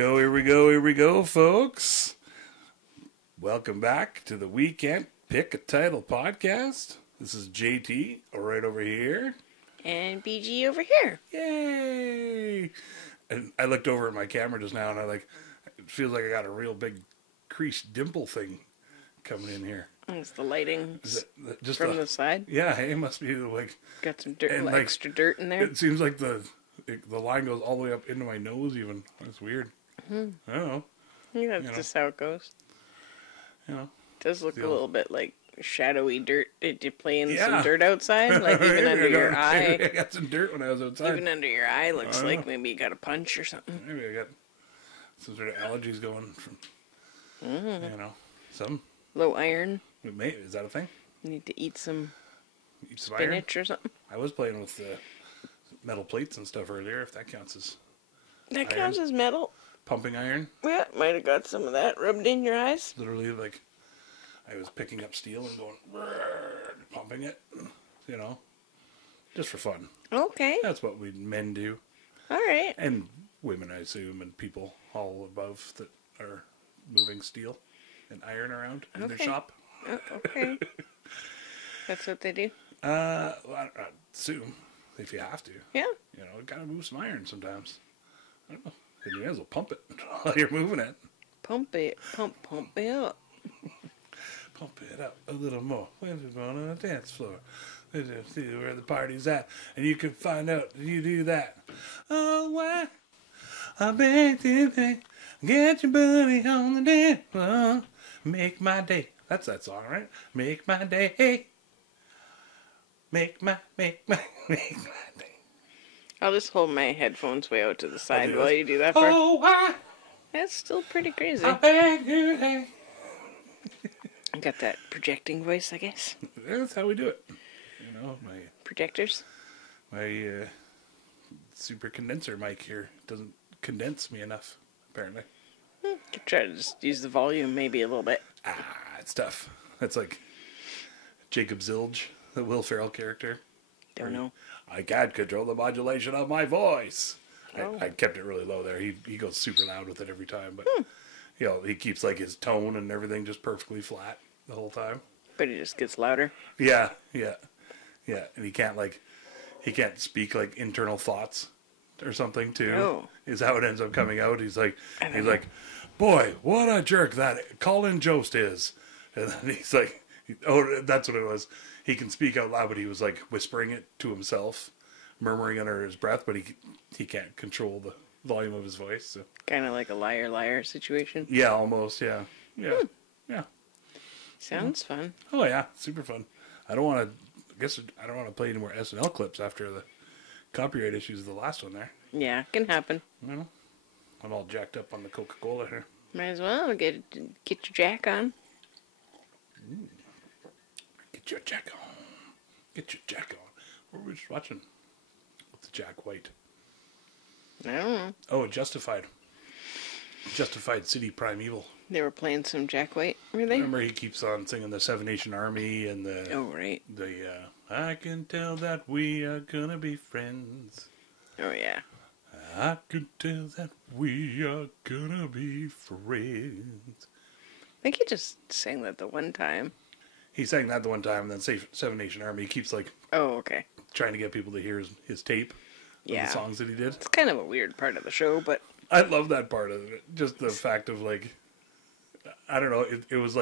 here we go, folks. Welcome back to the We Can't Pick a Title podcast. This is JT, right over here. And BG over here. Yay! And I looked over at my camera just now, and it feels like I got a real big creased dimple thing coming in here. It's the lighting just from the side. Yeah, it must be got some dirt, extra dirt in there. It seems like the line goes all the way up into my nose even. That's weird. Mm-hmm. I don't know. Yeah, that's just how it goes. You know. It does look a little bit like shadowy dirt. Did you play in some dirt outside? Like even under your eye? I got some dirt when I was outside. Even under your eye looks like maybe you got a punch or something. Maybe I got some sort of allergies going from, some. Low iron. Maybe, is that a thing? You need to eat some spinach or something. I was playing with the metal plates and stuff earlier, if that counts as That counts as metal? Pumping iron? Yeah, might have got some of that rubbed in your eyes. Literally, I was picking up steel and going, pumping it, just for fun. Okay. That's what men do. All right. And women, I assume, and people all above that are moving steel and iron around in their shop. Oh, okay. That's what they do? I assume, if you have to. Yeah. You gotta move some iron sometimes. I don't know. And you may as well pump it while you're moving it. Pump it. Pump it up. Pump it up a little more. We're going on a dance floor. See where the party's at. And you can find out you do that. Oh, why? I beg to think. Get your buddy on the dance floor. Make my day. That's that song, right? Make my day. Make my day. I'll just hold my headphones way out to the side while you do that part. Oh, why? That's still pretty crazy. I beg to think. Got that projecting voice, I guess. That's how we do it. My projectors. My super condenser mic here doesn't condense me enough, apparently. Could try to just use the volume maybe a little bit. It's tough. That's like Jacob Zilge, the Will Ferrell character. Don't know. I can't control the modulation of my voice. I kept it really low there. He goes super loud with it every time, but he keeps his tone and everything just perfectly flat the whole time. But he just gets louder. Yeah, and he can't speak internal thoughts or something too. Oh. Is how it ends up coming out. He's like, boy, what a jerk that Colin Jost is. And then he's like, oh, that's what it was. He can speak out loud, but he was whispering it to himself, murmuring under his breath, but he can't control the volume of his voice. So. Kind of like a liar situation. Yeah, almost. Yeah. Yeah. Sounds fun. Oh yeah, super fun. I don't want to play any more SNL clips after the copyright issues of the last one there. Yeah, can happen. I'm all jacked up on the Coca-Cola here. Might as well get your jack on. Get your jack on. Get your jack on. What were we just watching? What's the Jack White? I don't know. Oh, Justified. Justified City Primeval. They were playing some Jack White, were they? Remember he keeps on singing the Seven Nation Army and the... Oh, right. I can tell that we are gonna be friends. Oh, yeah. I can tell that we are gonna be friends. I think he just sang that the one time. He sang that the one time, and then Seven Nation Army. He keeps oh, okay. trying to get people to hear his tape of the songs that he did. It's kind of a weird part of the show, but I love that part of it. Just the fact of I don't know. It was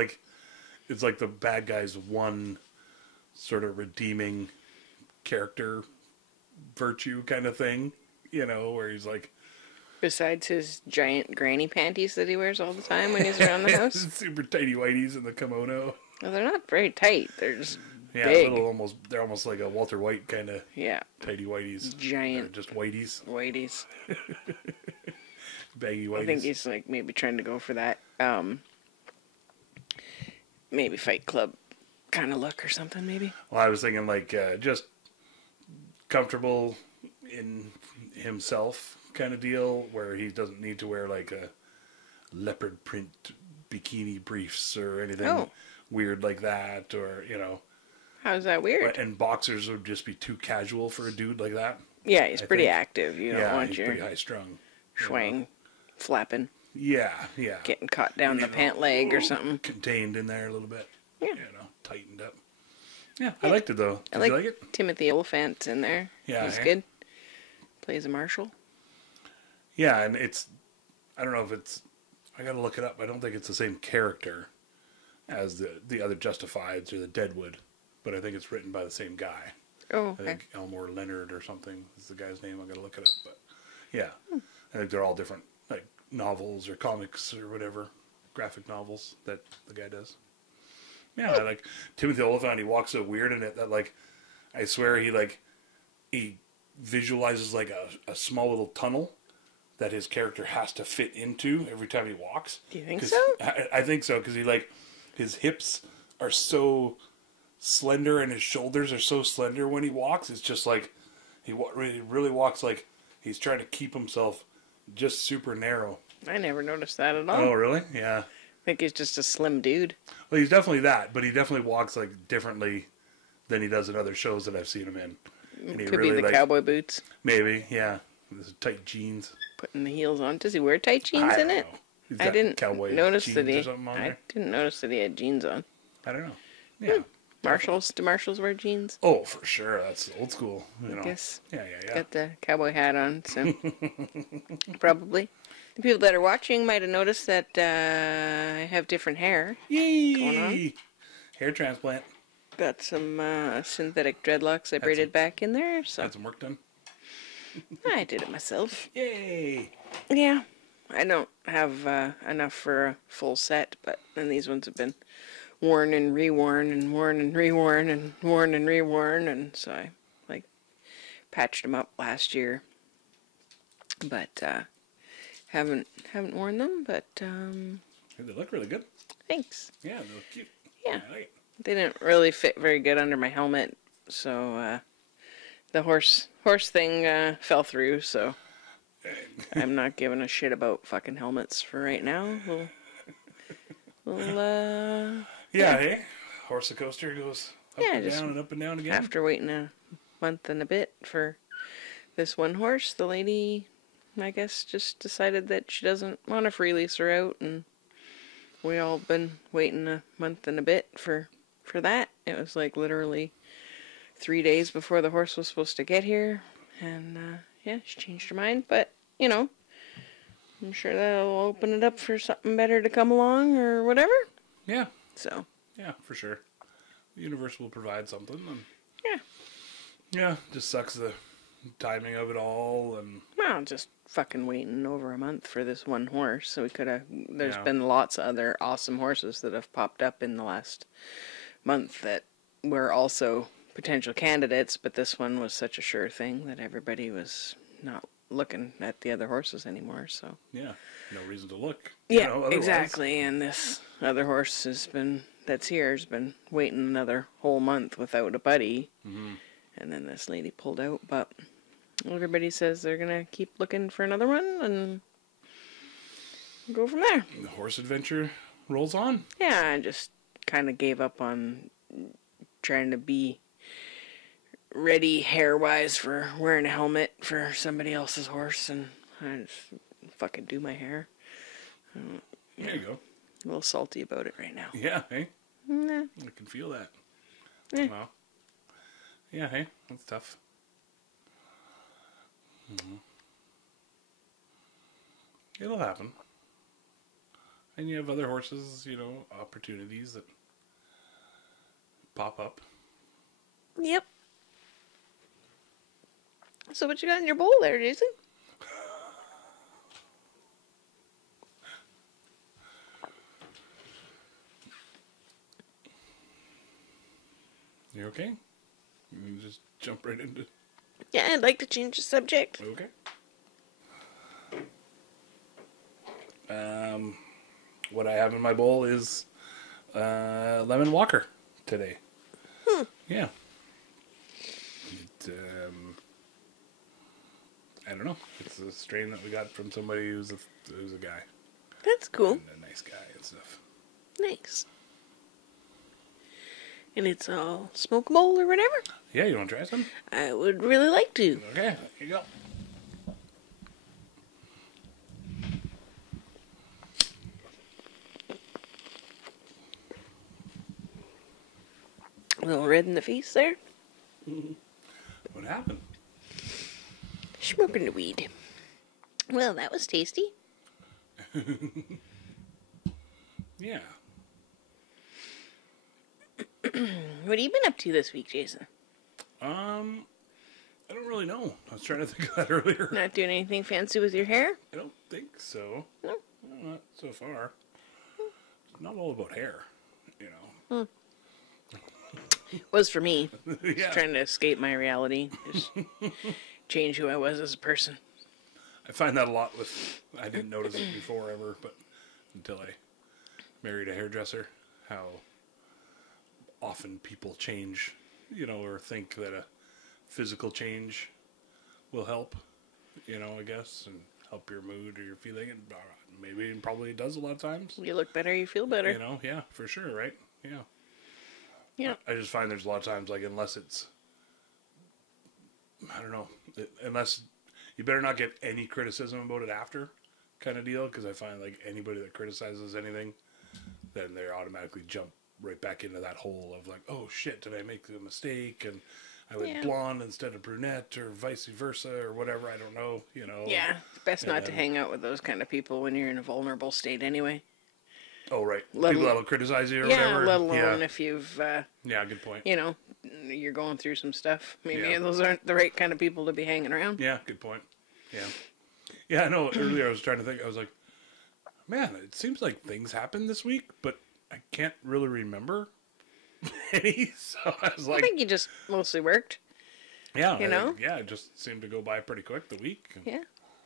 it's like the bad guy's one sort of redeeming character virtue kind of thing, where he's besides his giant granny panties that he wears all the time when he's around the house. Super tighty whities in the kimono. Well, they're not very tight. They're just big. They're almost like a Walter White kind of tighty whities. Giant. Just whiteys. Whiteys. Baggy whiteys. I think he's maybe trying to go for that maybe Fight Club kind of look or something, maybe. Well, I was thinking just comfortable in himself kind of deal, where he doesn't need to wear a leopard print bikini briefs or anything weird like that, or How's that weird? And boxers would just be too casual for a dude like that. Yeah, he's pretty active. You don't want he's your pretty high strung. Schwang flapping. Yeah, yeah. Getting caught down the pant leg or something. Contained in there a little bit. Yeah. Tightened up. Yeah, I liked it though. Did you like it? Timothy Oliphant in there. Yeah. He's good. Plays a marshal. Yeah, and I don't know if it's, I gotta look it up. I don't think it's the same character as the other Justifieds or the Deadwood, but I think it's written by the same guy. Oh, okay. I think Elmore Leonard or something is the guy's name. I gotta look it up, but yeah, I think they're all different, like novels or comics or whatever, graphic novels that the guy does. Yeah, I like Timothy Oliphant. He walks so weird in it that, like, I swear he visualizes like a small little tunnel that his character has to fit into every time he walks. Do you think so? I think so, because his hips are so slender and his shoulders are so slender when he walks. It's just like he really walks like he's trying to keep himself just super narrow. I never noticed that at all. Oh, really? Yeah. I think he's just a slim dude. Well, he's definitely that, but he definitely walks like differently than he does in other shows that I've seen him in. And he Could really, be the cowboy boots. Maybe, yeah. Those tight jeans. Putting the heels on. Does he wear tight jeans in it? I didn't notice that he. I didn't notice that he had jeans on. I don't know. Yeah. Marshalls. Do marshals wear jeans? Oh, for sure. That's old school. I guess. Yeah. Got the cowboy hat on, so probably. The people that are watching might have noticed that I have different hair. Yay! Going on. Hair transplant. Got some synthetic dreadlocks I braided back in there. So had some work done. I did it myself. Yay! Yeah, I don't have enough for a full set, but then these ones have been worn and reworn and worn and reworn and worn and reworn, and so I patched them up last year, but haven't worn them. But they look really good. Thanks. Yeah, they look cute. Yeah, I like it. They didn't really fit very good under my helmet, so the horse thing fell through. So I'm not giving a shit about fucking helmets for right now. We'll hey, horse coaster goes up and down and up and down again. After waiting a month and a bit for this one horse, the lady, I guess, just decided that she doesn't want to free lease her out, and we all been waiting a month and a bit for that. It was like literally 3 days before the horse was supposed to get here, and she changed her mind, but I'm sure that'll open it up for something better to come along or whatever. Yeah. So. Yeah, for sure. The universe will provide something. And yeah. Yeah, just sucks the timing of it all, and well, just fucking waiting over a month for this one horse. So we could have. There's been lots of other awesome horses that have popped up in the last month that were also potential candidates, but this one was such a sure thing that everybody was not looking at the other horses anymore. So yeah, no reason to look. Exactly. And this other horse has been waiting another whole month without a buddy. Mm-hmm. And then this lady pulled out, but everybody says they're gonna keep looking for another one and go from there. The horse adventure rolls on. Yeah, I just kind of gave up on trying to be ready hair-wise for wearing a helmet for somebody else's horse, and I just fucking do my hair. There you go. A little salty about it right now. Yeah, hey? Nah. I can feel that. Well. Yeah, hey? That's tough. Mm-hmm. It'll happen. And you have other horses, opportunities that pop up. Yep. So what you got in your bowl there, Jason? You okay? You can just jump right into... Yeah, I'd like to change the subject. Okay. What I have in my bowl is lemon walker today. Yeah. I don't know. It's a strain that we got from somebody who's a guy. That's cool. And a nice guy and stuff. Nice. And it's all smokable or whatever? Yeah, you want to try some? I would really like to. Okay, here you go. little red in the face there. What happened? Smoking the weed. Well, that was tasty. Yeah. What have you been up to this week, Jason? I don't really know. I was trying to think of that earlier. Not doing anything fancy with your hair? I don't think so. No. Not so far. It's not all about hair, you know. Was for me. Yeah. Just trying to escape my reality. Just change who I was as a person. I find that a lot with, I didn't notice it before ever, but until I married a hairdresser, how often people change, you know, or think that a physical change will help, you know, I guess, and help your mood or your feeling, and maybe it probably does a lot of times. You look better, you feel better. You know, yeah, for sure, right? Yeah. Yeah. I just find there's a lot of times, like, unless it's, I don't know, unless you better not get any criticism about it after kind of deal, because I find, like, anybody that criticizes anything, then they automatically jump right back into that hole of, like, oh, shit, did I make a mistake? And I went blonde instead of brunette, or vice versa, or whatever, I don't know, you know. Yeah, it's best not to hang out with those kind of people when you're in a vulnerable state anyway. Oh, right. People that'll criticize you or whatever. Let alone if you've... yeah, good point. You know, you're going through some stuff. Maybe Yeah. those aren't the right kind of people to be hanging around. Yeah, good point. Yeah. Yeah, I know. Earlier I was trying to think. I was like, man, it seems like things happened this week, but I can't really remember any. So I was like... I think you just mostly worked. Yeah. You know? Yeah, it just seemed to go by pretty quick, the week. Yeah.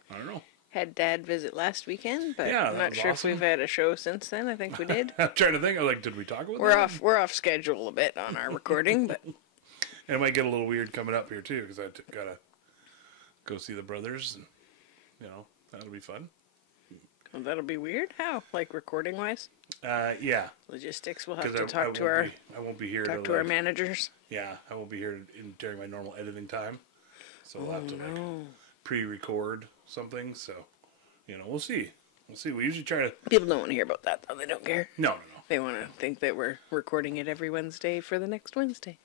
I don't know. Had Dad visit last weekend, but Yeah, I'm that not was sure awesome. if we've had a show since then. I think we did. I'm trying to think. I was like, did we talk about We're that? off schedule a bit on our recording, but And it might get a little weird coming up here, too, because I gotta go see the brothers, and, you know, that'll be fun. well, that'll be weird. How? Like recording wise? Yeah. Logistics. We'll have Because to talk to our I won't be here talk to to our like, managers. Yeah, I won't be here during my normal editing time. So we'll have to like pre-record something. So, you know, we'll see. We'll see. We usually try to... People don't want to hear about that, though. They don't care. No. They want to think that we're recording it every Wednesday for the next Wednesday.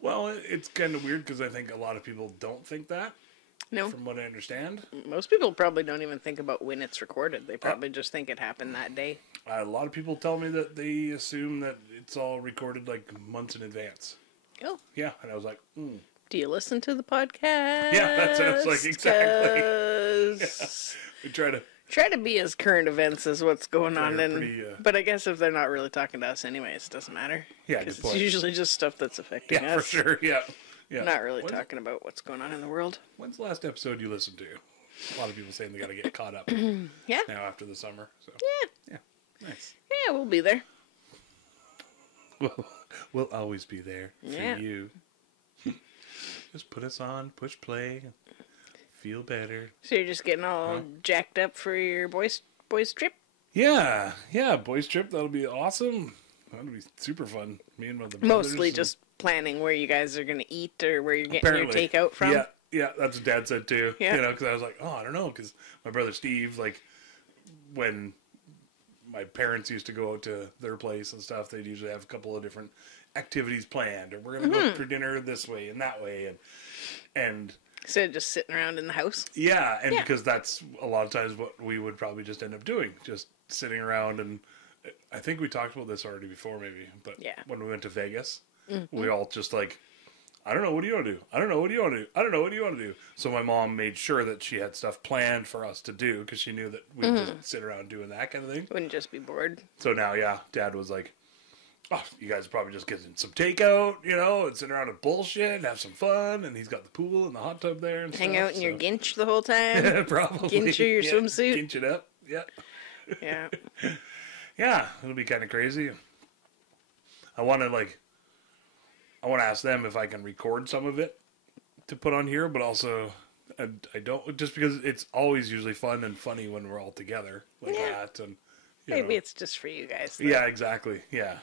Well, it's kind of weird because I think a lot of people don't think that, No. from what I understand. Most people probably don't even think about when it's recorded. They probably just think it happened that day. A lot of people tell me that they assume that it's all recorded like months in advance. Oh. Yeah, and I was like, Do you listen to the podcast? Yeah, that sounds like exactly. 'Cause We try to... try to be as current events as what's going on. They're And pretty, but I guess if they're not really talking to us anyways, it doesn't matter. Yeah, Because good it's point. usually just stuff that's affecting Yeah, us. for sure. Yeah. Not really talking about what's going on in the world. When's the last episode you listened to? A lot of people saying they got to get caught up Yeah. now after the summer. So Yeah. Nice. Yeah, we'll be there. We'll always be there for Yeah. you. Just put us on, push play, feel better. So you're just getting all jacked up for your boys trip? Yeah, boys trip. That'll be awesome. That'll be super fun. Me and my other brothers. Mostly just planning where you guys are going to eat or where you're getting your takeout from? Yeah, that's what Dad said too. Yeah. You know, because I was like, oh, I don't know, because my brother Steve, like, when my parents used to go out to their place and stuff, they'd usually have a couple of different activities planned, or we're going to go for dinner this way and that way, and Instead of just sitting around in the house? yeah, and because that's a lot of times what we would probably just end up doing, just sitting around. And I think we talked about this already before, maybe, but when we went to Vegas, we all just like, I don't know, what do you want to do? I don't know, what do you want to do? I don't know, what do you want to do? So my mom made sure that she had stuff planned for us to do, because she knew that we'd just sit around doing that kind of thing. Wouldn't just be bored. So now, Dad was like, oh, you guys probably just getting some takeout, you know, and sit around and bullshit and have some fun. And he's got the pool and the hot tub there and Hang stuff, out in your ginch the whole time? probably. Ginch your swimsuit? Ginch it up, yeah. Yeah. Yeah, it'll be kind of crazy. I want to ask them if I can record some of it to put on here, but also I don't, just because it's always usually fun and funny when we're all together like that. And Maybe it's just for you guys. Though. Yeah, exactly. Yeah.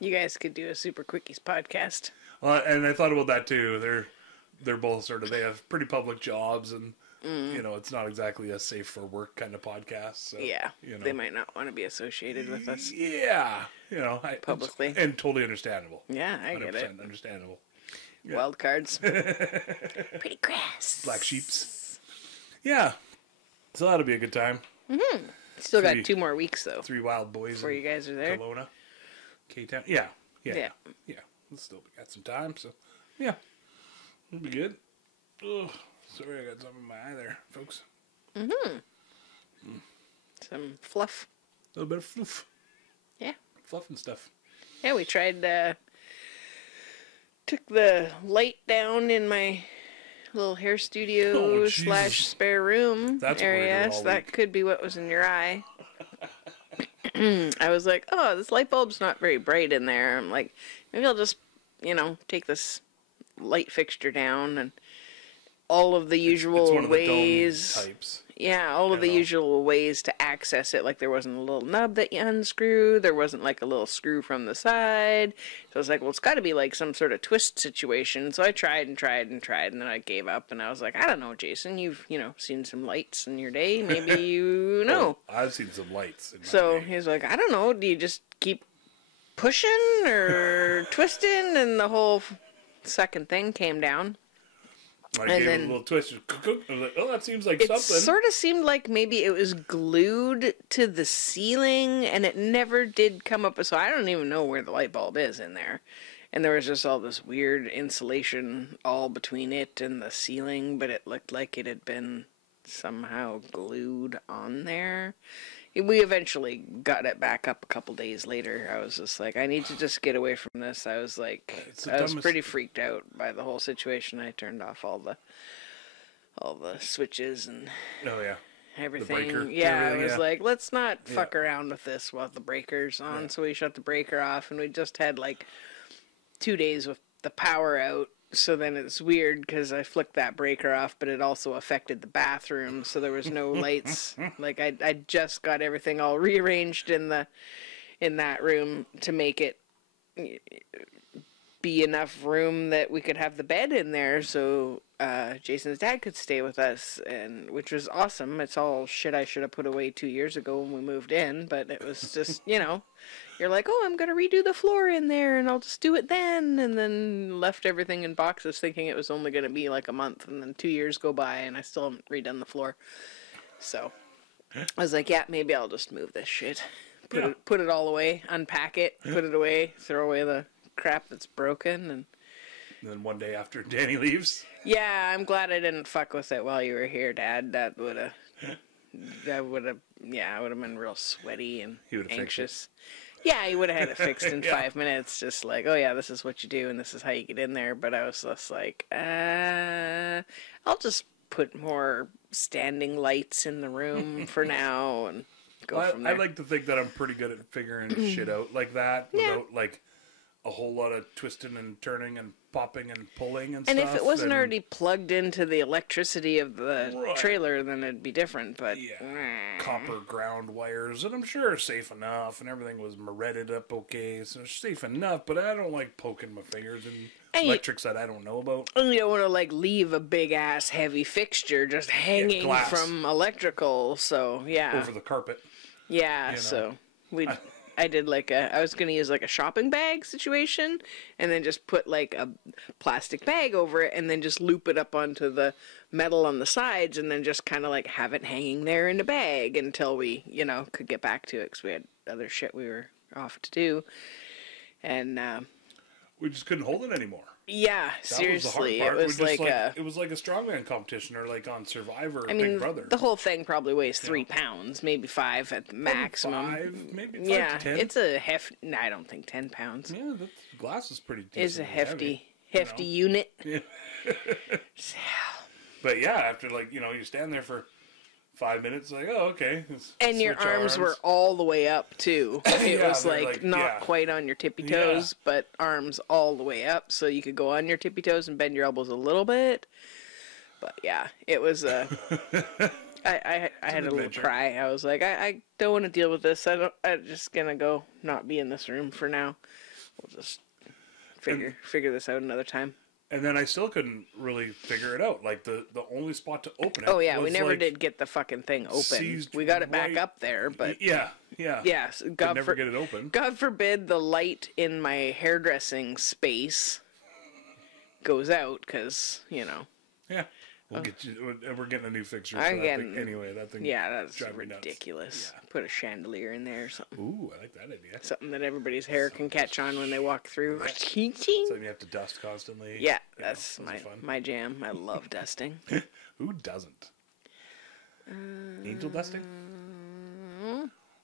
You guys could do a Super Quickies podcast. Well, and I thought about that too. They're both sort of, they have pretty public jobs, and You know, it's not exactly a safe for work kind of podcast. So, Yeah, you know. they might not want to be associated with us Yeah, you know, publicly. and totally understandable. Yeah, I get it. Understandable. Yeah. Wild cards. Pretty grass. Black sheeps. Yeah. So that'll be a good time. Still got 2 more weeks, though. 3 wild boys before you guys are there. Kelowna. K-Town. Yeah. We'll still got some time, so yeah. It'll be good. Oh, sorry, I got something in my eye there, folks. Some fluff. A little bit of fluff. Yeah. Fluff and stuff. Yeah, we tried, took the light down in my little hair studio / spare room area, so that could be what was in your eye. I was like, oh, this light bulb's not very bright in there. I'm like, maybe I'll just, you know, take this light fixture down and all of the usual it's one of ways. The dome types. Yeah, all of the usual ways to access it. Like there wasn't a little nub that you unscrew. There wasn't like a little screw from the side. So I was like, well, it's got to be like some sort of twist situation. So I tried and tried and tried, and then I gave up. And I was like, I don't know, Jason. You've, you know, seen some lights in your day. Maybe you know. Well, I've seen some lights. In my so day. he's like, I don't know. Do you just keep pushing or twisting? And the whole second thing came down. I gave it a little twist. I was like, oh, that seems like something. It sort of seemed like maybe it was glued to the ceiling, and it never did come up. So I don't even know where the light bulb is in there. And there was just all this weird insulation all between it and the ceiling, but it looked like it had been somehow glued on there. We eventually got it back up a couple days later. I was just like, I need to just get away from this. I was like, I was pretty freaked out by the whole situation. I turned off all the switches and everything. I was like, let's not fuck around with this while the breaker's on. Yeah. So we shut the breaker off, and we just had like 2 days with the power out. So then it's weird because I flicked that breaker off, but it also affected the bathroom, so there was no lights. Like I just got everything all rearranged in that room to make it be enough room that we could have the bed in there, so Jason's dad could stay with us, and which was awesome. It's all shit I should have put away 2 years ago when we moved in, but it was just, you know. You're like, oh, I'm going to redo the floor in there, and I'll just do it then. And then left everything in boxes thinking it was only going to be like a month. And then 2 years go by, and I still haven't redone the floor. So I was like, yeah, maybe I'll just move this shit. Put it all away, unpack it, put it away, throw away the crap that's broken. And then one day after Danny leaves. Yeah, I'm glad I didn't fuck with it while you were here, Dad. That would have been real sweaty and anxious. Yeah, he would have had it fixed in 5 minutes, just like, oh yeah, this is what you do and this is how you get in there. But I was just like, I'll just put more standing lights in the room for now and go from there. I like to think that I'm pretty good at figuring shit out like that without like a whole lot of twisting and turning and popping and pulling and stuff. And if it wasn't already plugged into the electricity of the trailer, then it'd be different. But copper ground wires, and I'm sure it's safe enough, and everything was moretted up okay, so it's safe enough. But I don't like poking my fingers in electrics that I don't know about. And you don't want to like leave a big ass heavy fixture just hanging from electrical. So over the carpet. Yeah, so I did I was going to use like a shopping bag situation and then just put like a plastic bag over it and then just loop it up onto the metal on the sides and then just kind of like have it hanging there in a bag until we, could get back to it because we had other shit we were off to do. And we just couldn't hold it anymore. Yeah, seriously, it was like it was like a strongman competition or like on Survivor or Big Brother. The whole thing probably weighs 3 pounds, maybe 5 at the maximum. Maybe 5 to 10. It's a No, I don't think 10 pounds. Yeah, the glass is pretty. It's a hefty unit. Yeah. But yeah, after you stand there for 5 minutes, like, oh, okay. And your arms were all the way up, too. It was not quite on your tippy toes, but arms all the way up, so you could go on your tippy toes and bend your elbows a little bit. But yeah, it was I had a little cry. I was like, I don't want to deal with this. I'm just gonna go not be in this room for now. We'll just figure this out another time. And then I still couldn't really figure it out. Like, the only spot to open it Oh, yeah, we was, never like, did get the fucking thing open. seized We got it back right- up there, but... Yeah. Yes, Could never get it open. God forbid the light in my hairdressing space goes out, because, you know... Yeah. We'll get you. We're getting a new fixture for I'm that getting- thing anyway. That thing. Yeah, that's drive me nuts. ridiculous. Yeah. Put a chandelier in there or something. Ooh, I like that idea. Something that everybody's hair can catch on when they walk through. Ching, So ching. you have to dust constantly. Yeah, You that's know, those are fun. my jam. I love dusting. Who doesn't? Angel dusting?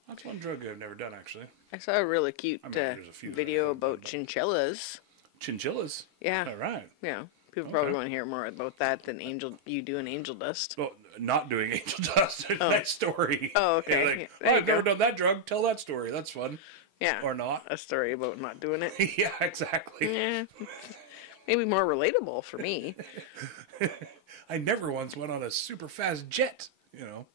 That's one drug I've never done, actually. I saw a really cute there's a few that I video haven't done, about but- chinchillas. Chinchillas? Yeah. All right. Yeah. People probably want to hear more about that than you doing angel dust. Well, not doing angel dust. That story. Oh, okay. You're like, Yeah, oh, there you I've never go. done that drug. Tell that story. That's fun. Yeah. Or not. A story about not doing it. Yeah, exactly. Yeah. Maybe more relatable for me. I never once went on a super fast jet. You know,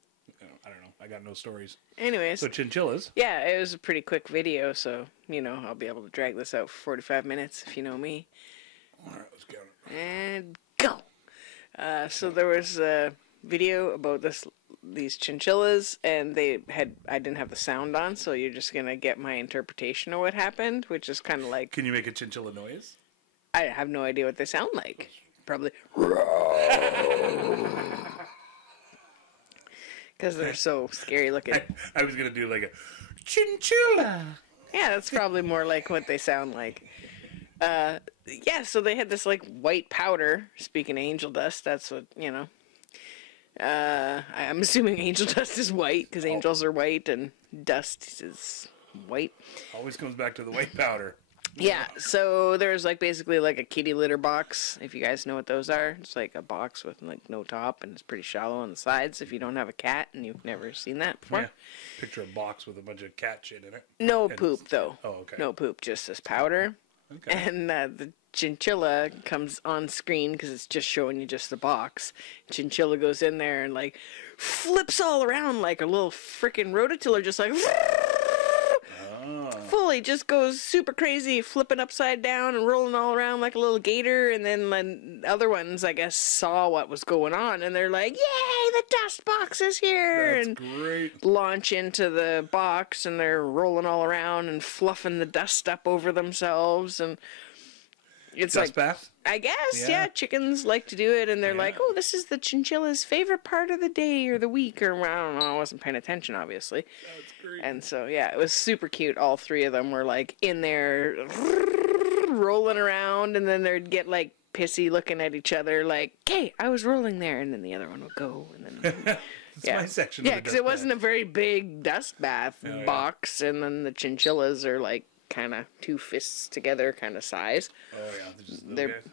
I don't know. I got no stories. Anyways. So chinchillas. Yeah, it was a pretty quick video, so, you know, I'll be able to drag this out for 45 minutes if you know me. All right, let's go. And go! So there was a video about these chinchillas, and I didn't have the sound on, so you're just gonna get my interpretation of what happened, which is kind of like, Can you make a chinchilla noise? I have no idea what they sound like. Probably. Because they're so scary looking. I was gonna do like a chinchilla. Yeah, that's probably more like what they sound like. Yeah, so they had this like white powder. Speaking of angel dust, that's what, you know. I'm assuming angel dust is white because angels are white and dust is white. Always comes back to the white powder. Yeah, so there's like basically like a kitty litter box, if you guys know what those are. It's like a box with like no top and it's pretty shallow on the sides if you don't have a cat and you've never seen that before. Yeah. Picture a box with a bunch of cat shit in it. No And poop though. Oh, okay. No poop, just this powder. Okay. And the chinchilla comes on screen because it's just showing you just the box. Chinchilla goes in there and like flips all around like a little freaking rototiller, just like fully just goes super crazy, flipping upside down and rolling all around like a little gator. And then the other ones, I guess, saw what was going on and they're like, "Yay, the dust box is here!" That's and great. launch into the box and they're rolling all around and fluffing the dust up over themselves. And it's Dust like, bath? I guess, Yeah. yeah, chickens like to do it, and they're Yeah. like, "Oh, this is the chinchilla's favorite part of the day or the week," or I don't know. I wasn't paying attention, obviously. That's great. And so, yeah, it was super cute. All three of them were like in there rolling around, and then they'd get like pissy looking at each other, like, "Hey, I was rolling there," and then the other one would go, and then It's yeah. my section. Yeah, of the because dust it wasn't a very big dust bath yeah. box, and then the chinchillas are like kind of two fists together kind of size. bath. Oh yeah, They're- okay.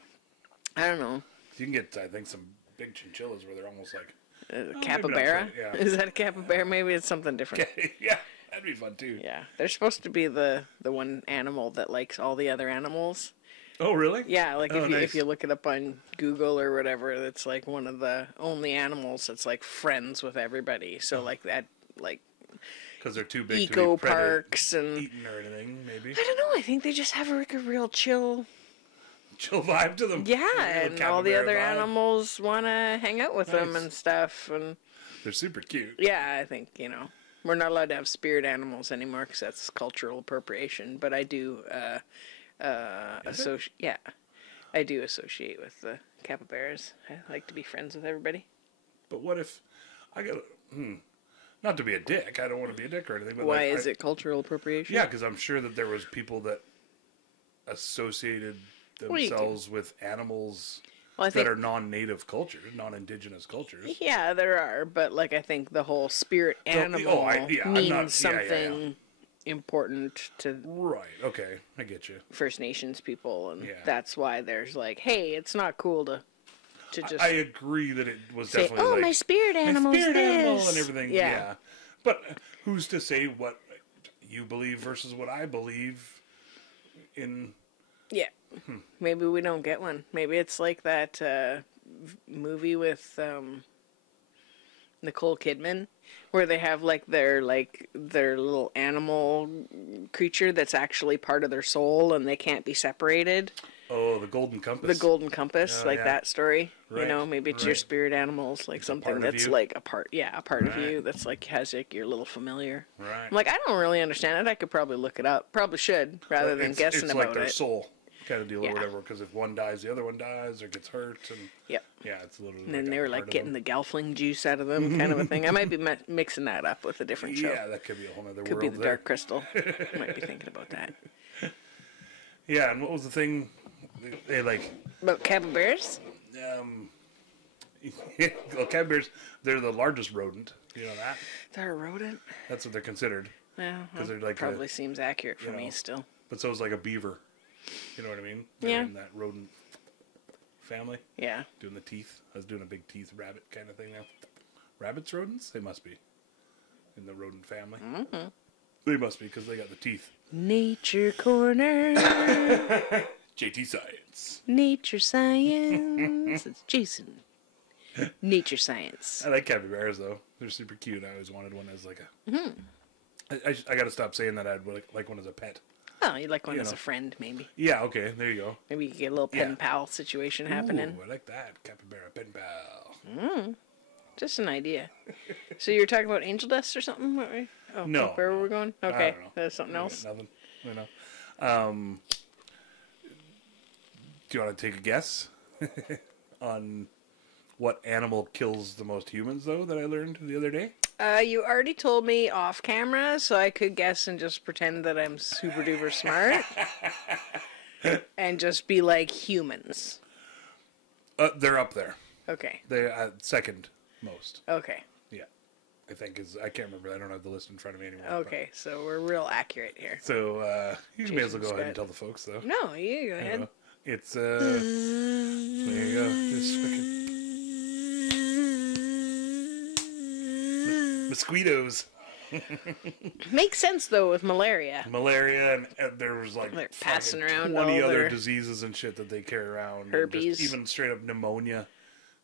I don't know. You can get, I think, some big chinchillas where they're almost like. A maybe capybara? not quite, yeah. Is that a capybara? Maybe it's something different. Yeah, that'd be fun too. Yeah, they're supposed to be the one animal that likes all the other animals. Oh really? Yeah, like Oh, if nice. you look it up on Google or whatever, it's like one of the only animals that's like friends with everybody. So like that, like Because they're too big eco to be predator parks and eaten or anything. Maybe I don't know. I think they just have like a real chill. chill vibe to them. Yeah, A real and all the capybara other vibe. animals want to hang out with them Nice. and stuff. And They're super cute. yeah, I think, you know, we're not allowed to have spirit animals anymore because that's cultural appropriation. But I do associate. Yeah, I do associate with the capybaras. I like to be friends with everybody. But what if I got not to be a dick? I don't want to be a dick or anything. But Why like, is it cultural appropriation? Yeah, because I'm sure that there was people that associated Well, you themselves with animals Well, I that think are non-native cultures, non-indigenous cultures. yeah, there are, but like I think the whole spirit animal I'm means not- something important to Right. Okay, I get you. First Nations people, and Yeah. that's why there's like, hey, it's not cool to just I agree that it was say, definitely oh, like my spirit animal's spirit animal this. and everything. Yeah. But who's to say what you believe versus what I believe in? Yeah. Maybe we don't get one. Maybe it's like that movie with Nicole Kidman, where they have like their little animal creature that's actually part of their soul and they can't be separated. Oh, the Golden Compass. The Golden Compass, Oh, like yeah. that story. Right, You know, maybe it's your right. spirit animals, like It's a something part of that's you. like a part of Right. you that's like has like your little familiar. Right. I'm like, I don't really understand it. I could probably look it up. Probably should, rather than guessing it's about like their it. soul kind of deal Yeah. or whatever. Because if one dies, the other one dies or gets hurt, and Yep. yeah, it's literally. And then like they a were part like of getting them. the Gelfling juice out of them, kind of a thing. I might be mixing that up with a different show. Yeah, that could be a whole other Could world. be the there. Dark Crystal. Might be thinking about that. Yeah, and what was the thing? They like. About capybaras? Well, capybaras, they're the largest rodent. You know that? They're a rodent? That's what they're considered. Yeah, Because they're like probably seems accurate for you me know, still. But so is like a beaver. You know what I mean? They're Yeah. in that rodent family. Yeah. Doing the teeth. I was doing a big teeth rabbit kind of thing now. Rabbits rodents? They must be. In the rodent family. Mm-hmm. They must be because they got the teeth. Nature Corner. JT Science. Nature Science. It's Jason. Nature Science. I like capybaras though. They're super cute. I always wanted one as like a. Mm-hmm. I got to stop saying that I'd like one as a pet. Oh, you'd like one You as know. a friend, maybe. Yeah. Okay. There you go. Maybe you could get a little pen pal situation happening. Ooh, I like that capybara pen pal. Just an idea. So you were talking about angel dust or something? What were you- Oh, No, Where no. were we going? I Okay. don't know. That's something else. Nothing. You know. Do you want to take a guess on what animal kills the most humans, though, that I learned the other day? You already told me off camera, so I could guess and just pretend that I'm super duper smart. And just be like humans. They're up there. Okay. They're second most. Okay. Yeah. I think is I can't remember. I don't have the list in front of me anymore. Okay, so we're real accurate here. So you may as well go Jason's ahead and good. tell the folks, though. No, you go You ahead. know, it's there you go. Just fucking mosquitoes. Makes sense though with malaria. Malaria, and there was like They're passing fucking around 20 all other their diseases and shit that they carry around. and herpes. just even straight up pneumonia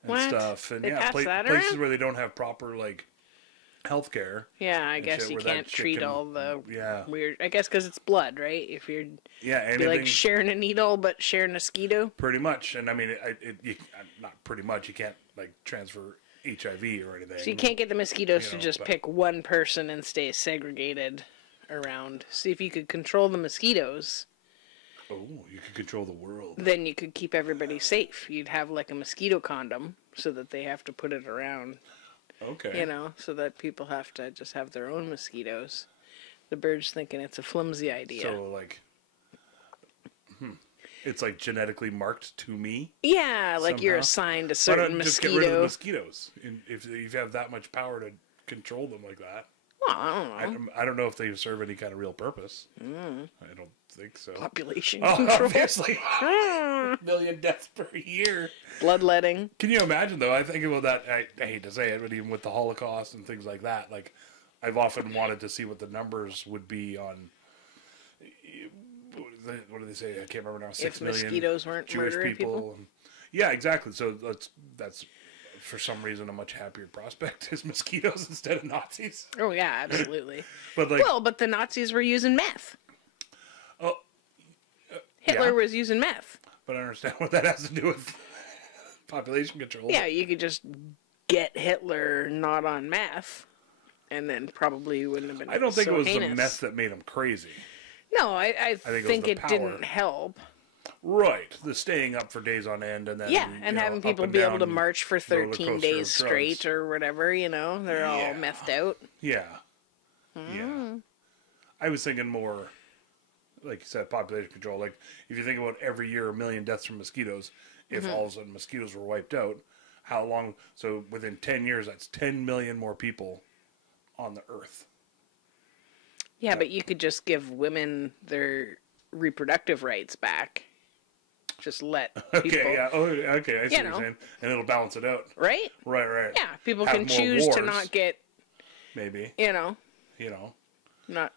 and What? stuff. And They yeah, pass that places around? where they don't have proper like health care. Yeah, I and guess shit you where that can't shit treat can- all the yeah. weird. I guess because it's blood, right? If you're Yeah, be anything like sharing a needle but sharing a mosquito. pretty much. And I mean, not pretty much. You can't like transfer HIV or anything. So you can't get the mosquitoes You to know, just but- pick one person and stay segregated around. See, if you could control the mosquitoes, Oh, you could control the world. then you could keep everybody safe. You'd have like a mosquito condom so that they have to put it around, Okay. you know, so that people have to just have their own mosquitoes. The bird's thinking it's a flimsy idea. So like, it's like genetically marked to me. Yeah, like you're somehow. assigned a Why certain not just get rid of the mosquito. mosquitoes? If you have that much power to control them like that. Well, I don't know. I don't know if they serve any kind of real purpose. I don't think so. Population Oh, control. obviously. Million deaths per year. Bloodletting. Can you imagine, though? I think about that. I hate to say it, but even with the Holocaust and things like that, like, I've often wanted to see what the numbers would be on. What do they say? I can't remember now. 6 million mosquitoes weren't Jewish murdering people. people? And, yeah, exactly. So that's for some reason a much happier prospect is mosquitoes instead of Nazis. Oh yeah, absolutely. But like, Well, but the Nazis were using meth. oh, Hitler yeah. was using meth. But I understand what that has to do with population control. Yeah, you could just get Hitler not on meth, and then probably wouldn't have been. I don't think so it was heinous. the mess that made him crazy. No, I think think it was it the power. didn't help. Right, the staying up for days on end, and then Yeah, and having up people and be able to down march for roller 13 coaster days of drugs. straight or whatever. You know, they're all Yeah. methed out. Yeah, Mm. yeah. I was thinking more, like you said, population control. Like if you think about every year 1 million deaths from mosquitoes, if Mm-hmm. all of a sudden mosquitoes were wiped out, how long? So within 10 years, that's 10 million more people on the earth. Yeah, but you could just give women their reproductive rights back. Just let people, Okay, yeah. Oh, okay. I see what know. you're saying, and it'll balance it out. right? Right, right. Yeah, people Have can more choose to wars. not get, Maybe, you know, not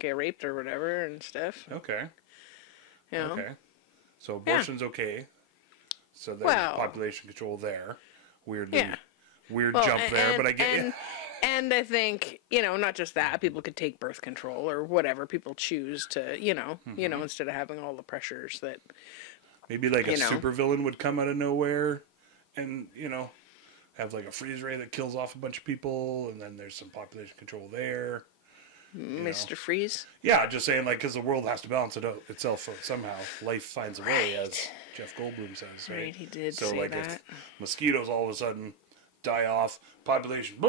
get raped or whatever and stuff. Okay. You know? Okay. So abortion's okay. So there's Well- population control there. Weirdly, Yeah. weird jump there, but I get you. And I think, not just that, people could take birth control or whatever people choose to, instead of having all the pressures that... Maybe like a supervillain would come out of nowhere and, have like a freeze ray that kills off a bunch of people, and then there's some population control there. Mr. Freeze? Yeah, just saying, like, because the world has to balance it out itself somehow. Life finds a way, as Jeff Goldblum says, right? Right, he did so, say like, that. if mosquitoes all of a sudden die off, population, you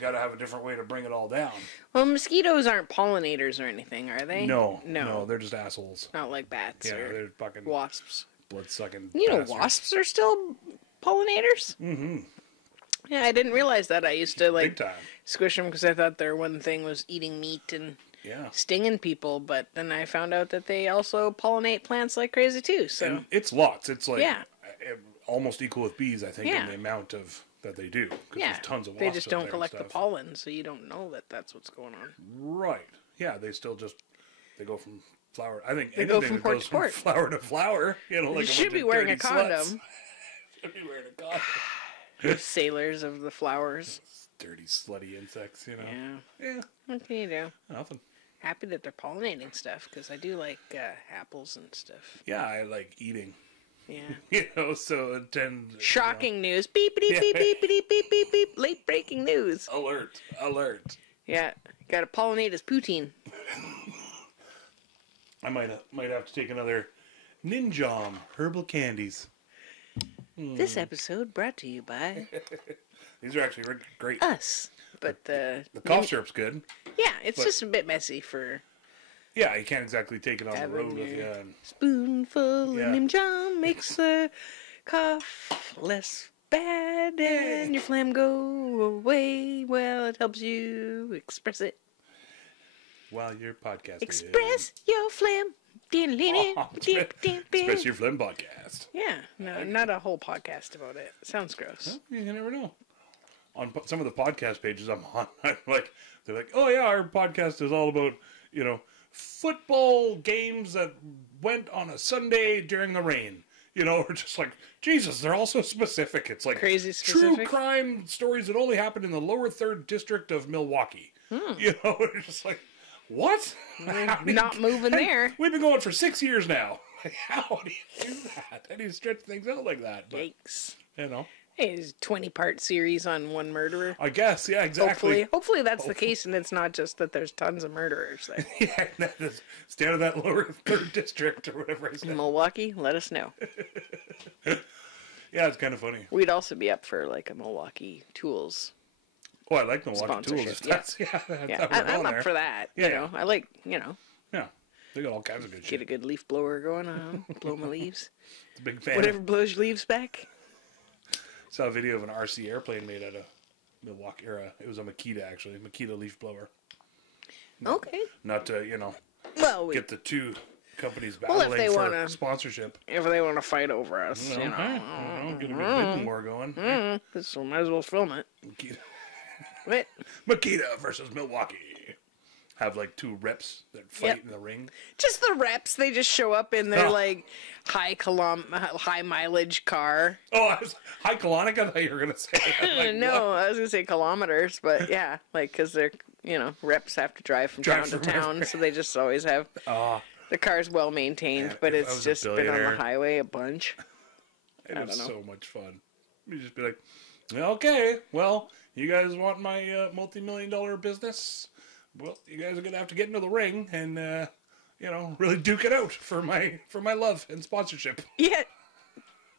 got to have a different way to bring it all down. Well, mosquitoes aren't pollinators or anything, are they? No, they're just assholes. Not like bats or they're fucking wasps. Blood-sucking wasps are still pollinators? Mm-hmm. Yeah, I didn't realize that. I used to, Big time. squish them because I thought their one thing was eating meat and stinging people, but then I found out that they also pollinate plants like crazy, too, so... And it's lots. It's, like, almost equal with bees, I think, in the amount of... that they do, because there's tons of wasps. They just don't collect the pollen, so you don't know that that's what's going on. Right. Yeah, they still just, they go from flower. I think they anything go from that port goes to from port. flower to flower, like you should be wearing a condom. Should be wearing a condom. Sailors of the flowers. Dirty, slutty insects, Yeah. What can you do? Nothing. Happy that they're pollinating stuff, because I do like apples and stuff. Yeah, I like eating. Yeah. So attend. Shocking news. Beepity beep beep beep beep beep beep. Late breaking news. Alert. Yeah. Gotta pollinate his poutine. I might have to take another Ninjom herbal candies. This episode brought to you by these are actually great. Us. But the cough syrup's good. Yeah, it's just a bit messy for... Yeah, you can't exactly take it on the road with you. Spoonful of Nim Jam makes the cough less bad and your phlegm go away. Well, it helps you express it. While you're podcasting. Express your phlegm. Express your phlegm podcast. Yeah, no, not a whole podcast about it. Sounds gross. Well, you never know. On some of the podcast pages I'm on, they're like, oh yeah, our podcast is all about, football games that went on a Sunday during the rain. We're just like, Jesus, they're all so specific. It's like crazy true specific crime stories that only happened in the lower 3rd district of Milwaukee. We're just like, what? Not moving there. We've been going for 6 years now. How do you do that? How do you stretch things out like that? But, yikes. Hey, it's a 20-part series on one murderer. I guess, yeah, exactly. Hopefully that's the case, and it's not just that there's tons of murderers there. Yeah, stay out of that lower 3rd district or whatever I said. Milwaukee, let us know. Yeah, it's kind of funny. We'd also be up for like a Milwaukee Tools. Oh, I like Milwaukee Tools. If that's, I'm up for that. Yeah, I like, Yeah, they got all kinds of good shit. Get a good leaf blower going on, blow my leaves. It's a big fan. Whatever blows your leaves back. Saw a video of an RC airplane made out of Milwaukee, or it was a Makita actually, Makita leaf blower. Okay. Not to, get the two companies battling for sponsorship. If they want to fight over us, get a big bidding war going. So might as well film it. Makita. What? Makita versus Milwaukee. Have like two reps that fight in the ring. Just the reps. They just show up in their like high mileage car. Oh, high colonic. I thought you were gonna say. No, I was gonna say kilometers, but yeah, because they're reps have to drive from town to town, so they just always have. The car's well maintained, but it's just been on the highway a bunch. It was so much fun. You just be like, okay, well, you guys want my multi-million-dollar business? Well, you guys are gonna have to get into the ring and really duke it out for my love and sponsorship. Yeah,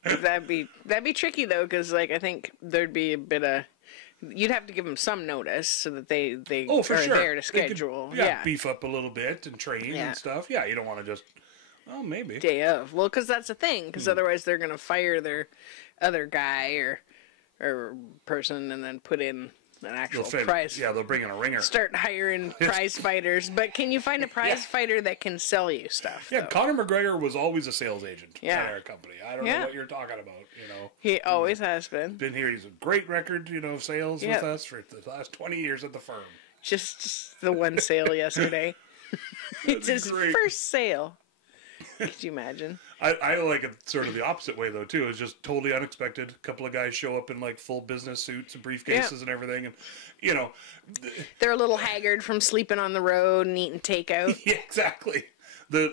that'd be tricky though, because I think there'd be a bit of you'd have to give them some notice so that they are there to schedule. Could, beef up a little bit and train and stuff. Yeah, you don't want to just maybe day of. Well, because that's the thing. Because otherwise they're gonna fire their other guy or person and then put in an actual prize. Yeah, they'll bring in a ringer. Start hiring prize fighters. But can you find a prize fighter that can sell you stuff? Yeah, though? Conor McGregor was always a sales agent at our company. I don't know what you're talking about, He always has been. Been here. He's a great record, of sales with us for the last 20 years at the firm. Just the one sale yesterday. It's his first sale. Could you imagine? I like it sort of the opposite way, though, too. It's just totally unexpected. A couple of guys show up in, like, full business suits and briefcases and everything. And, you know. They're a little haggard from sleeping on the road and eating takeout. Yeah, exactly. The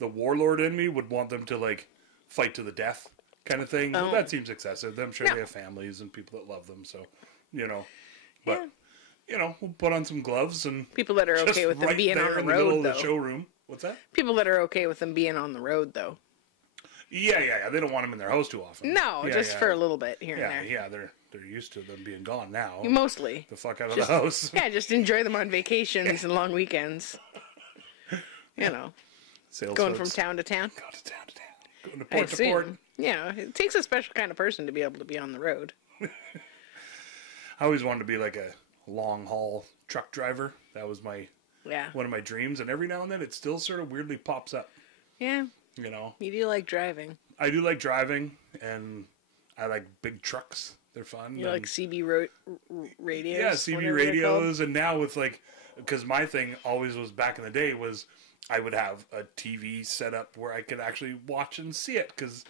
warlord in me would want them to, like, fight to the death kind of thing. But that seems excessive. I'm sure they have families and people that love them, so, you know. But, you know, we'll put on some gloves and... People that are okay with them being on the road, though. in the middle of the showroom. What's that? People that are okay with them being on the road, though. Yeah. They don't want them in their house too often. No, just for a little bit here and there. Yeah, they're used to them being gone now. Mostly. The fuck out of the house. Yeah, just enjoy them on vacations and long weekends. You know. Going from town to town. Going to town to town. Going to port to port. Yeah, it takes a special kind of person to be able to be on the road. I always wanted to be like a long haul truck driver. That was one of my dreams, and every now and then it still sort of weirdly pops up. Yeah. You know. You do like driving. I do like driving, and I like big trucks. They're fun. You like CB radios? Yeah, CB radios, and now with like, because my thing always was back in the day was I would have a TV set up where I could actually watch and see it, because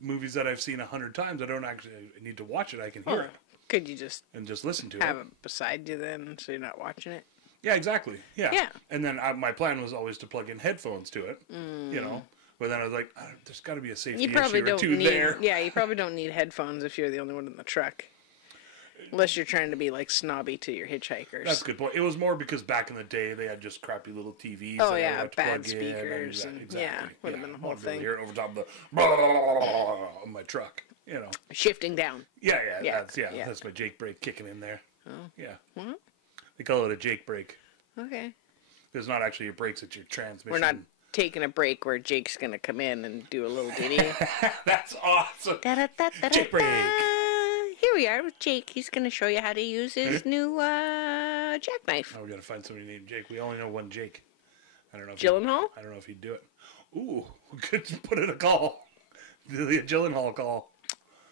movies that I've seen 100 times, I don't actually need to watch it. I can hear it. Could you just listen to it? Have it beside you then, so you're not watching it? Yeah, exactly. Yeah. And then my plan was always to plug in headphones to it. You know, but then I was like, there's got to be a safety issue or two there. Yeah, you probably don't need headphones if you're the only one in the truck. Unless you're trying to be like snobby to your hitchhikers. That's a good point. It was more because back in the day they had just crappy little TVs. Oh yeah, bad speakers. Exactly. Yeah, would have been the whole thing. Hear it over top of the my truck. You know, shifting down. Yeah. That's my Jake brake kicking in there. Oh. Yeah. What? They call it a Jake brake. Okay. It's not actually your brakes; it's your transmission. We're not taking a break where Jake's gonna come in and do a little ditty. That's awesome. Jake brake. Here we are with Jake. He's going to show you how to use his new jackknife. Oh, we got to find somebody named Jake. We only know one Jake. I don't know. Gyllenhaal? I don't know if he'd do it. Ooh, we could put in a call. The Gyllenhaal call.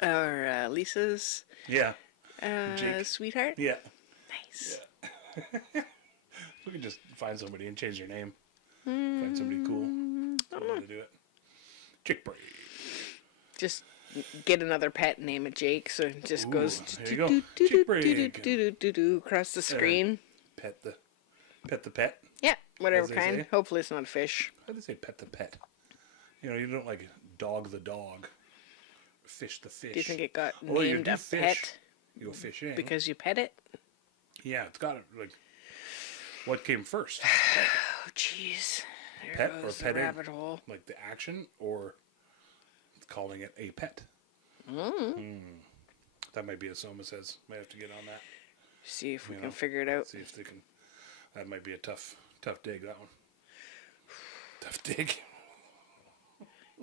Or Lisa's. Yeah. Jake. Sweetheart. Yeah. Nice. Yeah. We could just find somebody and change their name. Find somebody cool. To do it. Jake Brady. Just get another pet, name it Jake, so it just goes across the screen. Pet the pet. Yeah, whatever kind. Hopefully it's not a fish. How do they say pet the pet? You know, you don't like dog the dog, fish the fish. Do you think it got named a pet? You go fishing because you pet it. Yeah, it's got like. What came first? Oh, jeez. Pet or petting? Rabbit hole. Like the action, or calling it a pet. That might be a Soma says. Might have to get on that. See if we can figure it out. See if they can. That might be a tough dig. That one. Tough dig.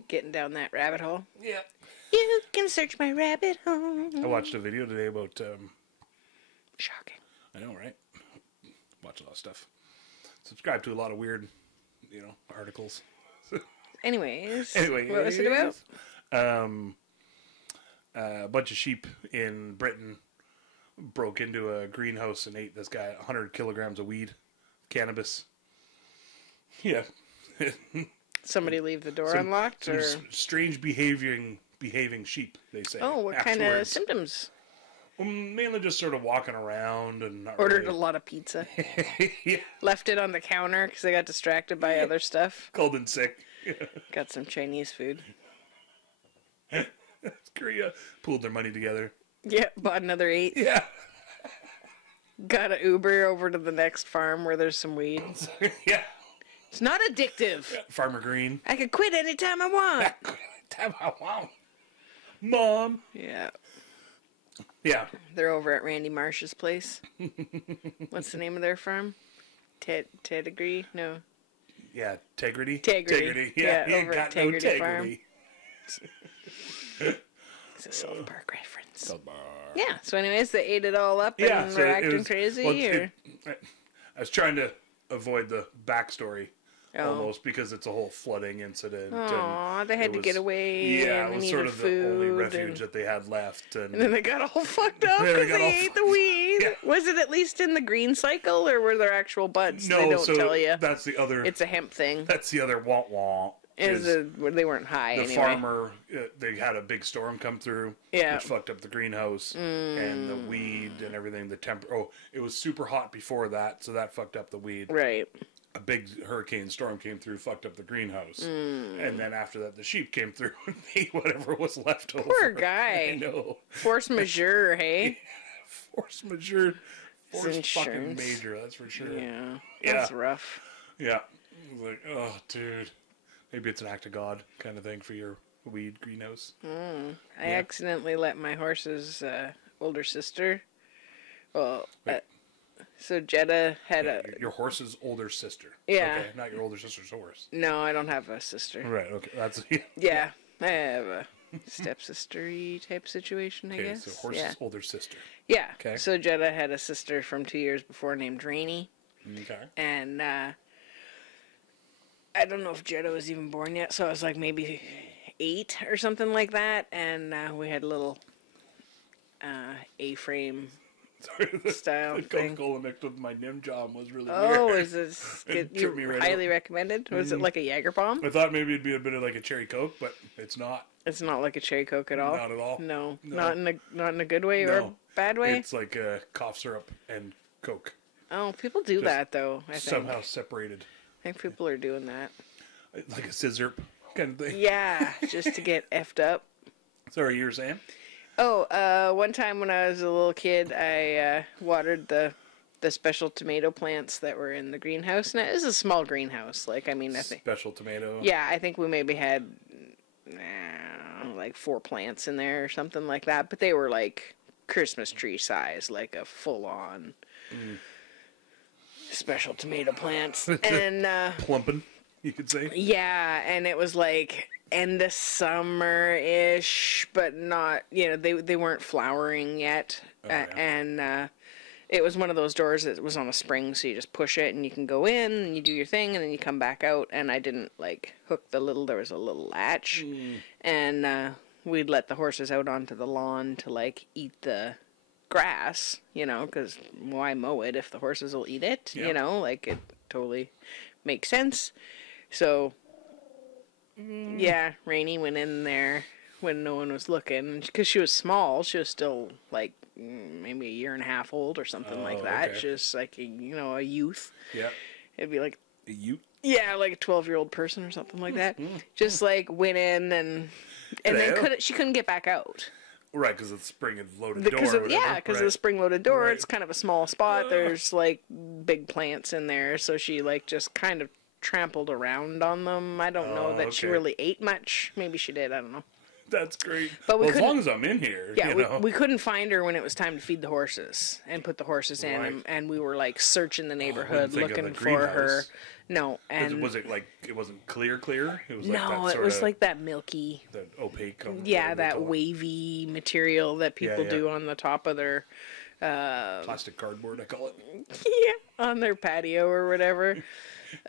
Getting down that rabbit hole. Yeah. You can search my rabbit hole. I watched a video today about. Shocking. I know, right? Watch a lot of stuff. Subscribe to a lot of weird, articles. Anyways, what was it about? A bunch of sheep in Britain broke into a greenhouse and ate this guy 100 kilograms of weed, cannabis. Yeah. Somebody leave the door unlocked? Or strange behaving sheep, they say. Oh, what kind of symptoms? Mainly just sort of walking around and not ordered a lot of pizza. Yeah. Left it on the counter because they got distracted by other stuff. Called in sick. Got some Chinese food. Korea pooled their money together. Yeah, bought another 8. Yeah. Got an Uber over to the next farm where there's some weed. Yeah. It's not addictive. Yeah. Farmer Green. I can quit anytime I want. Anytime I want. Mom. Yeah. Yeah. They're over at Randy Marsh's place. What's the name of their farm? Tegrity? No. Yeah, Tegrity. Tegrity. Yeah, over at Tegrity Farm. It's a South Park reference. South Park. Yeah, so anyways, they ate it all up and were acting crazy? I was trying to avoid the backstory almost because it's a whole flooding incident. Aw, they had to get away. Yeah, and it was they sort of food the only refuge that they had left. And then they got all fucked up because they ate the weed. Yeah. Was it at least in the green cycle, or were there actual buds? No, they don't tell you. That's the other. It's a hemp thing. That's the other wah-wah. They weren't high the anyway. farmer, they had a big storm come through, which fucked up the greenhouse and the weed and everything. It was super hot before that, so that fucked up the weed. Right. A big hurricane storm came through, fucked up the greenhouse, and then after that, the sheep came through and ate whatever was left over. Poor guy. I know. Force majeure, hey? Force majeure. Force fucking major, that's for sure. Yeah. That's rough. Yeah. I was like, oh, dude. Maybe it's an act of God kind of thing for your weed greenhouse. I accidentally let my horse's older sister... Well, so Jetta had your horse's older sister. Yeah. Okay, not your older sister's horse. No, I don't have a sister. Right, okay. That's Yeah. I have a stepsister-y type situation, I guess. So horse's older sister. Yeah. Okay. So Jetta had a sister from 2 years before named Rainey. Okay. And I don't know if Jetta was even born yet, so I was like maybe 8 or something like that. And we had a little A-frame style the thing. Coca-Cola mixed with my Nim Jam was really Oh, weird. is this tripped me right highly recommended? Was it like a Jager bomb? I thought maybe it'd be a bit of like a cherry Coke, but it's not. It's not like a cherry Coke at all. Not at all. No. Not in a good way or a bad way. It's like cough syrup and Coke. Oh, people do that though. I think Somehow separated. I think people are doing that. Like a scissor kind of thing. Yeah, just to get effed up. Sorry, you were saying? Oh, one time when I was a little kid, I watered the special tomato plants that were in the greenhouse. And it was a small greenhouse. Like, I mean, I think... Special tomato? Yeah, I think we maybe had, like 4 plants in there or something like that. But they were, like, Christmas tree size, like a full-on special tomato plants. And, Plumping, you could say? Yeah, and it was, like... end of summer-ish, but not, they weren't flowering yet. And it was one of those doors that was on a spring, so you just push it and you can go in and you do your thing and then you come back out. And I didn't, hook there was a little latch. And we'd let the horses out onto the lawn to, eat the grass, because why mow it if the horses will eat it? Yeah. It totally makes sense. So... Yeah, Rainey went in there when no one was looking. Because she was small. She was still, maybe a year and a half old or something like that. Okay. She was, a youth. Yeah. It'd be like... A youth? Yeah, like a 12-year-old person or something like that. Just, went in and then she couldn't get back out. Right, because of the spring-loaded door or whatever. Yeah, because of the spring-loaded door. Right. It's kind of a small spot. There's, big plants in there. So she, just kind of trampled around on them. I don't know that she really ate much. Maybe she did. I don't know. That's great. But as long as I'm in here, yeah, we couldn't find her when it was time to feed the horses and put the horses in, Right. and we were searching the neighborhood think of looking the for her. greenhouse. No, and was it it wasn't clear? It was no, it was that milky, that opaque. Yeah, that wavy material that people do on the top of their plastic cardboard, I call it. yeah, on their patio or whatever.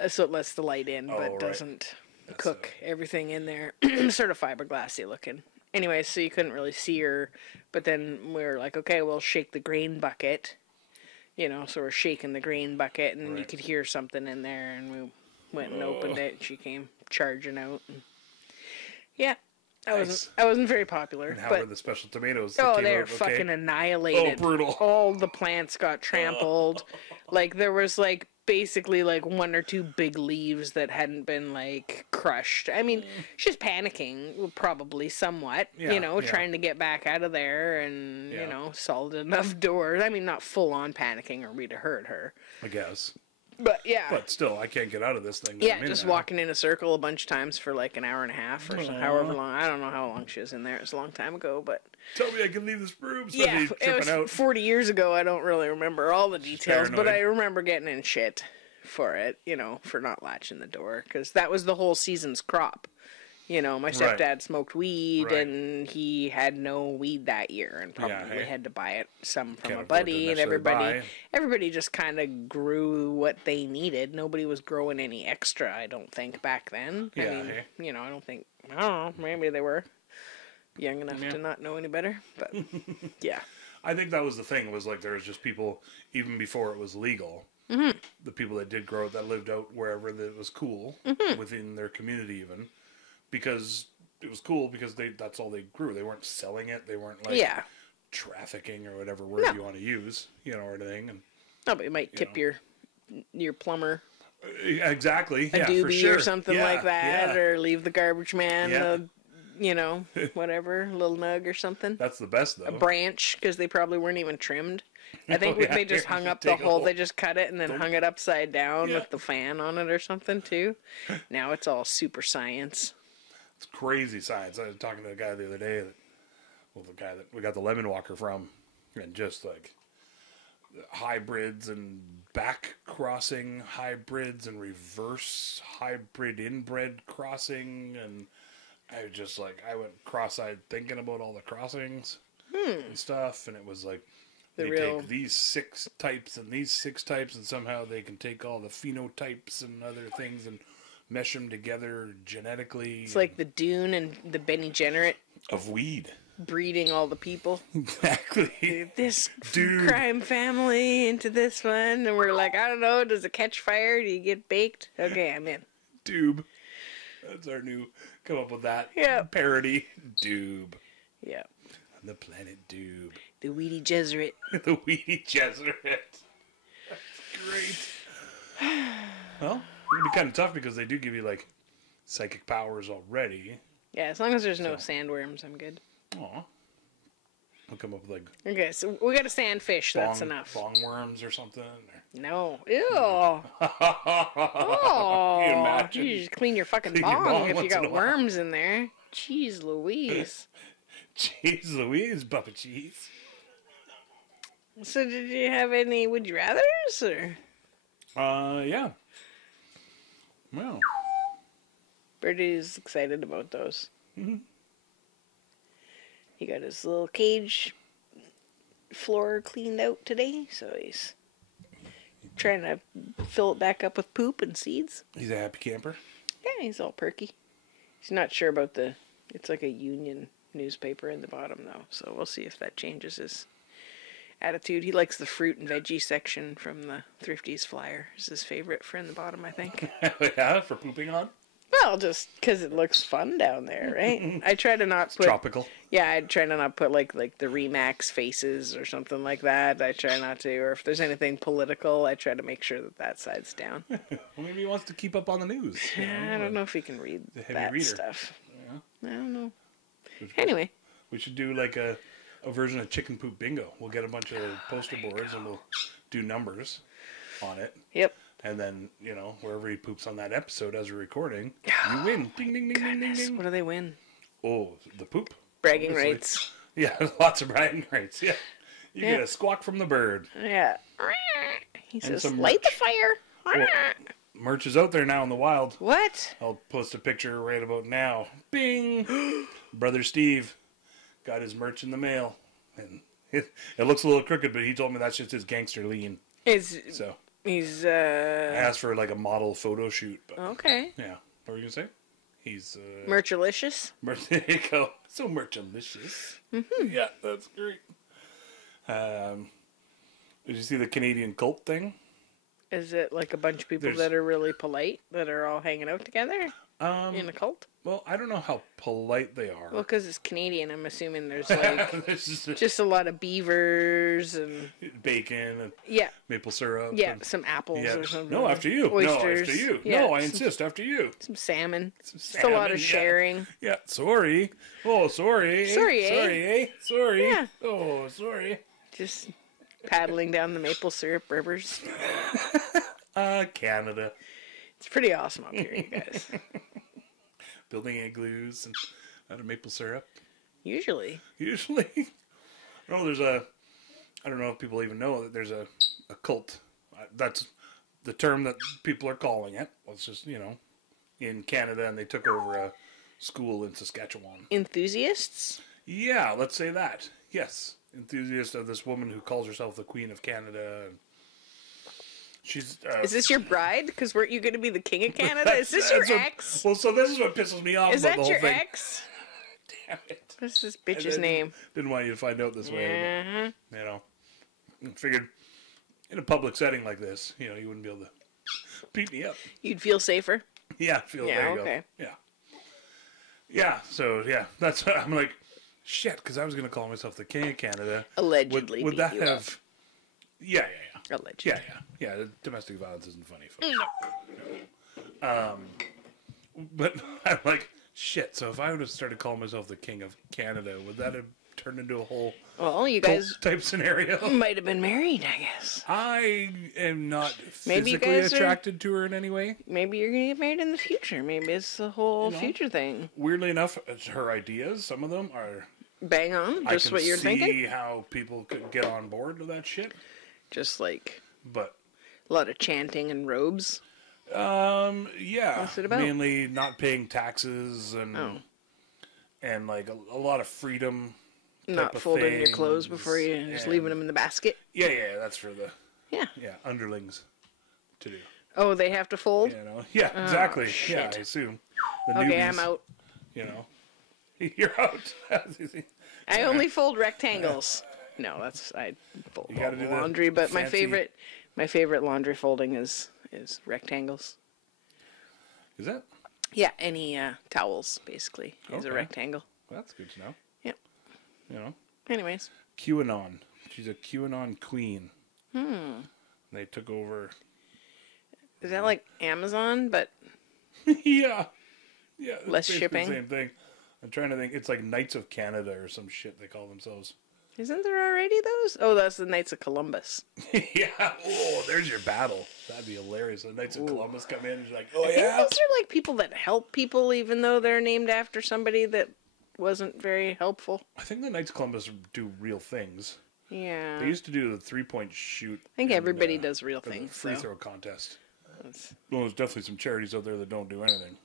So it lets the light in, but right. doesn't cook everything in there. Sort of fiberglassy looking. Anyway, so you couldn't really see her. But then we were like, okay, we'll shake the grain bucket. So we're shaking the grain bucket, and you could hear something in there. And we went and opened it. And she came charging out. And yeah, I wasn't very popular. And how but, were the special tomatoes? Oh, they were fucking annihilated. Oh, brutal. All the plants got trampled. There was basically 1 or 2 big leaves that hadn't been crushed. I mean, she's panicking probably somewhat, trying to get back out of there and, solid enough doors. I mean, not full on panicking or we'd have hurt her. I guess. But yeah. But still, I can't get out of this thing. Yeah, just walking in a circle a bunch of times for an hour and a half or so, however long. I don't know how long she was in there. It was a long time ago, but... Tell me I can leave this room. Yeah, it was out. 40 years ago. I don't really remember all the details, Paranoid. but I remember getting in shit for it, for not latching the door, because that was the whole season's crop. My stepdad smoked weed, and he had no weed that year, and probably had to buy it some from a buddy, and everybody just kind of grew what they needed. Nobody was growing any extra, I don't think, back then. Yeah, I mean, I don't know, maybe they were young enough to not know any better, but yeah. I think that was the thing, was there was just people, even before it was legal, the people that did grow it, that lived out wherever that was cool within their community, even because it was cool because that's all they grew. They weren't selling it. They weren't like trafficking or whatever word you want to use, or anything. And but you might tip your plumber exactly a doobie for sure. or something like that, or leave the garbage man whatever, little nug or something. That's the best, though. A branch, because they probably weren't even trimmed. I think they just hung up the whole, they just cut it and then hung it upside down with the fan on it or something, too. Now it's all super science. It's crazy science. I was talking to a guy the other day, the guy that we got the lemon walker from, and just like hybrids and back crossing hybrids and reverse hybrid inbred crossing, and I went cross-eyed thinking about all the crossings and stuff, and it was like they take these 6 types and these 6 types, and somehow they can take all the phenotypes and other things and mesh them together genetically. It's like the Dune and the Benny Jenneret of weed. Breeding all the people. Exactly. This crime family into this one, and we're like, I don't know, does it catch fire? Do you get baked? Okay, I'm in. Doob. That's our new, come up with that parody. Doob. Yeah. On the planet Doob. The Weedy Jesuit. The Weedy Jesuit. That's great. Well, it'd be kind of tough because they do give you like psychic powers already. Yeah, as long as there's no sandworms, I'm good. Aw. I'll come up with like... Okay, so we got a sandfish, that's enough. Bong worms or something? No. Ew. Oh. Can you imagine? Geez, clean your fucking bong if you got worms in there. Jeez Louise. Jeez Louise, Papa Cheese. So did you have any would you rathers, or? Yeah. Well. Birdie's excited about those. Mm-hmm. He got his little cage floor cleaned out today, so he's trying to fill it back up with poop and seeds. He's a happy camper? Yeah, he's all perky. He's not sure about it's like a union newspaper in the bottom, though, so we'll see if that changes his attitude. He likes the fruit and veggie section from the Thrifties flyer. It's his favorite for in the bottom, I think. Yeah, for pooping on? Well, just because it looks fun down there, right? I try to not put... tropical. Yeah, I try to not put, like the Remax faces or something like that. I try not to. Or if there's anything political, I try to make sure that side's down. Well, maybe he wants to keep up on the news. I don't know if he can read that stuff. Yeah. I don't know. Anyway. We should do, like, a version of Chicken Poop Bingo. We'll get a bunch of poster boards and we'll do numbers on it. Yep. And then, wherever he poops on that episode as we're recording, you win. Ding, ding, ding, ding, ding, ding. What do they win? Oh, the poop. Bragging rights. Yeah, lots of bragging rights. Yeah. You get a squawk from the bird. Yeah. He says, light the fire. Well, merch is out there now in the wild. What? I'll post a picture right about now. Bing! Brother Steve got his merch in the mail. And it looks a little crooked, but he told me that's just his gangster lean. So... He's, I asked for, like, a model photo shoot. But, okay. Yeah. What were you going to say? He's, Merchalicious? There you go. So merchalicious. Mm-hmm. Yeah, that's great. Did you see the Canadian cult thing? Is it, like, a bunch of people that are really polite, that are all hanging out together in a cult? Well, I don't know how polite they are. Well, because it's Canadian, I'm assuming there's, like, just a lot of beavers and... bacon and maple syrup. Yeah, some apples or something. No, after you. Oysters. No, after you. Yeah, no, I insist, after you. Some salmon. Just a lot of sharing. Yeah, sorry. Oh, sorry. Sorry, eh? Sorry, eh? Sorry. Yeah. Oh, sorry. Just paddling down the maple syrup rivers. Canada. It's pretty awesome up here, you guys. Building igloos and out of maple syrup. Usually. No, I don't know if people even know that there's a cult. That's the term that people are calling it. It's just, in Canada, and they took over a school in Saskatchewan. Enthusiasts? Yeah, let's say that. Yes. Enthusiast of this woman who calls herself the Queen of Canada. She's. Is this your bride? Because weren't you going to be the King of Canada? Is this your ex? Well, so this is what pisses me off about the whole thing. Is that your ex? Damn it. What's this bitch's name? Didn't want you to find out this way. But, figured in a public setting like this, you wouldn't be able to beat me up. You'd feel safer. Yeah, there you okay. go. Yeah. So that's what I'm like. Shit, because I was gonna call myself the King of Canada. Allegedly, would that have? Up. Yeah. Allegedly. Yeah. Domestic violence isn't funny, folks. But I'm like, shit. So if I would have started calling myself the King of Canada, would that have turned into a whole you guys type scenario? Might have been married, I guess. I am not Maybe you physically guys attracted to her in any way. Maybe you're gonna get married in the future. Maybe it's the whole future thing. Weirdly enough, it's her ideas, some of them are bang on. Just what you're thinking. I can see how people could get on board with that shit. Just like, but a lot of chanting and robes. Yeah. What's it about? Mainly not paying taxes and like a lot of freedom. Not folding your clothes before you just leaving them in the basket. Yeah, that's for the underlings to do. Oh, they have to fold? Yeah, exactly. Shit. Yeah, I assume. Okay, I'm out. You're out. I only fold rectangles. No, I fold all the laundry, but my favorite laundry folding is rectangles. Is that? Yeah, any towels basically is a rectangle. Well, that's good to know. Yep. Anyways. QAnon. She's a QAnon queen. They took over. Is that like Amazon, but yeah, less shipping? The same thing. I'm trying to think. It's like Knights of Canada or some shit they call themselves. Isn't there already those? Oh, that's the Knights of Columbus. Yeah. Oh, there's your battle. That'd be hilarious. The Knights of Columbus come in and you're like, oh, yeah. Those are like people that help people even though they're named after somebody that wasn't very helpful. I think the Knights of Columbus do real things. Yeah. They used to do the 3-point shoot. I think everybody does real things. The free throw contest. Well, there's definitely some charities out there that don't do anything.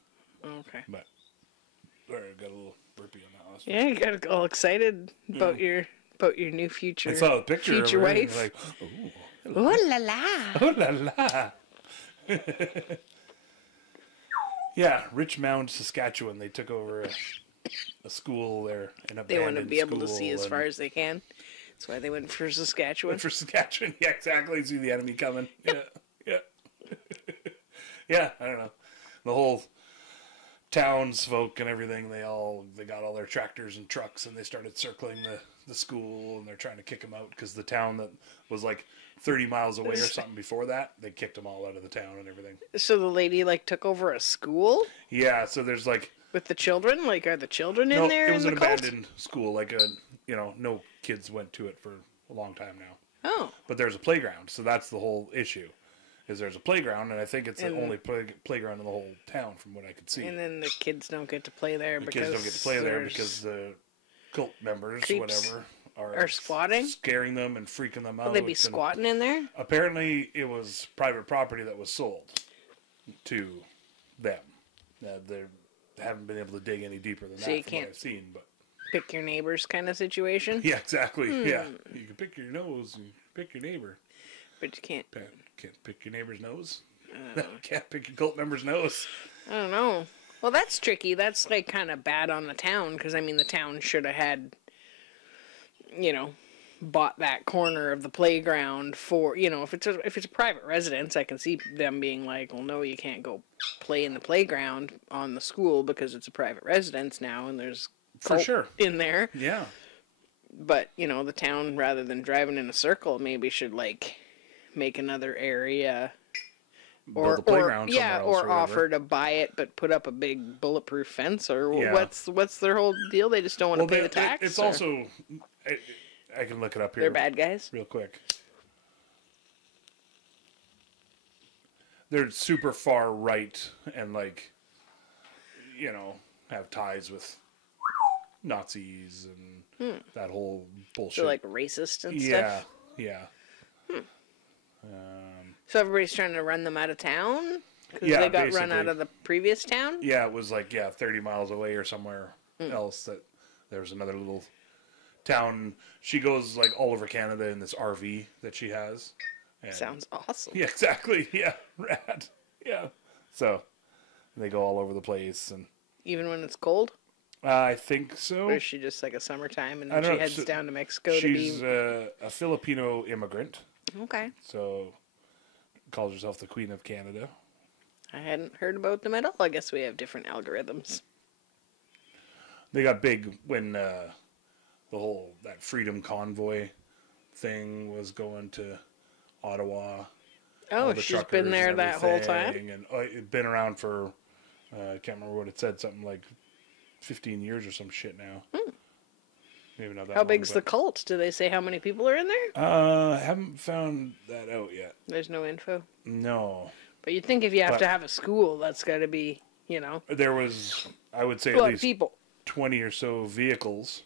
Okay. But, sorry, I got a little burpy on that last one. Yeah, you got all excited about your new future. I saw the picture future of her wife. like, oh la la. Oh la la. Yeah, Richmond, Saskatchewan. They took over a school there. They want to be able to see as far as they can. That's why they went for Saskatchewan. Yeah, exactly. See the enemy coming. Yeah. Yeah, I don't know. The whole townsfolk and everything, they got all their tractors and trucks and they started circling the school and they're trying to kick them out because the town that was like 30 miles away or something before that, they kicked them all out of the town and everything. So the lady took over a school? Yeah, so there's with the children? Are the children in there? No, it was an abandoned school. No kids went to it for a long time now. Oh. But there's a playground, so that's the whole issue. Is there's a playground, and I think it's the only playground in the whole town from what I could see. And then the kids don't get to play there because the cult members, whatever, are squatting? Scaring them and freaking them out. Will they be squatting in there? Apparently, it was private property that was sold to them. They haven't been able to dig any deeper than that from what I've seen. But pick your neighbors kind of situation? Yeah, exactly. Yeah. You can pick your nose and pick your neighbor. But you can't pick your neighbor's nose? Can't pick your cult member's nose. I don't know. Well, that's tricky. That's kind of bad on the town because, the town should have had, bought that corner of the playground for, if it's a private residence, I can see them being like, well, no, you can't go play in the playground on the school because it's a private residence now and there's cult in there. Yeah. But, the town, rather than driving in a circle, maybe should, make another area build a playground somewhere else or offer to buy it but put up a big bulletproof fence what's their whole deal? They just don't want to pay the tax? It's also I can look it up here. They're bad guys? Real quick. They're super far right and have ties with Nazis and that whole bullshit. So racist and stuff? Yeah. So everybody's trying to run them out of town? Because they got run out of the previous town? Yeah, it was 30 miles away or somewhere else that there was another little town. She goes all over Canada in this RV that she has. And sounds awesome. Yeah, exactly. Yeah, rad. Yeah. So they go all over the place. And even when it's cold? I think so. Or is she just a summertime and then she heads down to Mexico to be... She's a Filipino immigrant. Okay. So, calls herself the Queen of Canada. I hadn't heard about them at all. I guess we have different algorithms. They got big when the whole that Freedom Convoy thing was going to Ottawa. Oh, she's been there that whole time? And it's been around for, I can't remember what it said, something like 15 years or some shit now. Maybe not that How long, big's the cult? Do they say how many people are in there? I haven't found that out yet. There's no info. No. But you'd think if you have to have a school, that's got to be, There was, I would say, a at lot least of people. 20 or so vehicles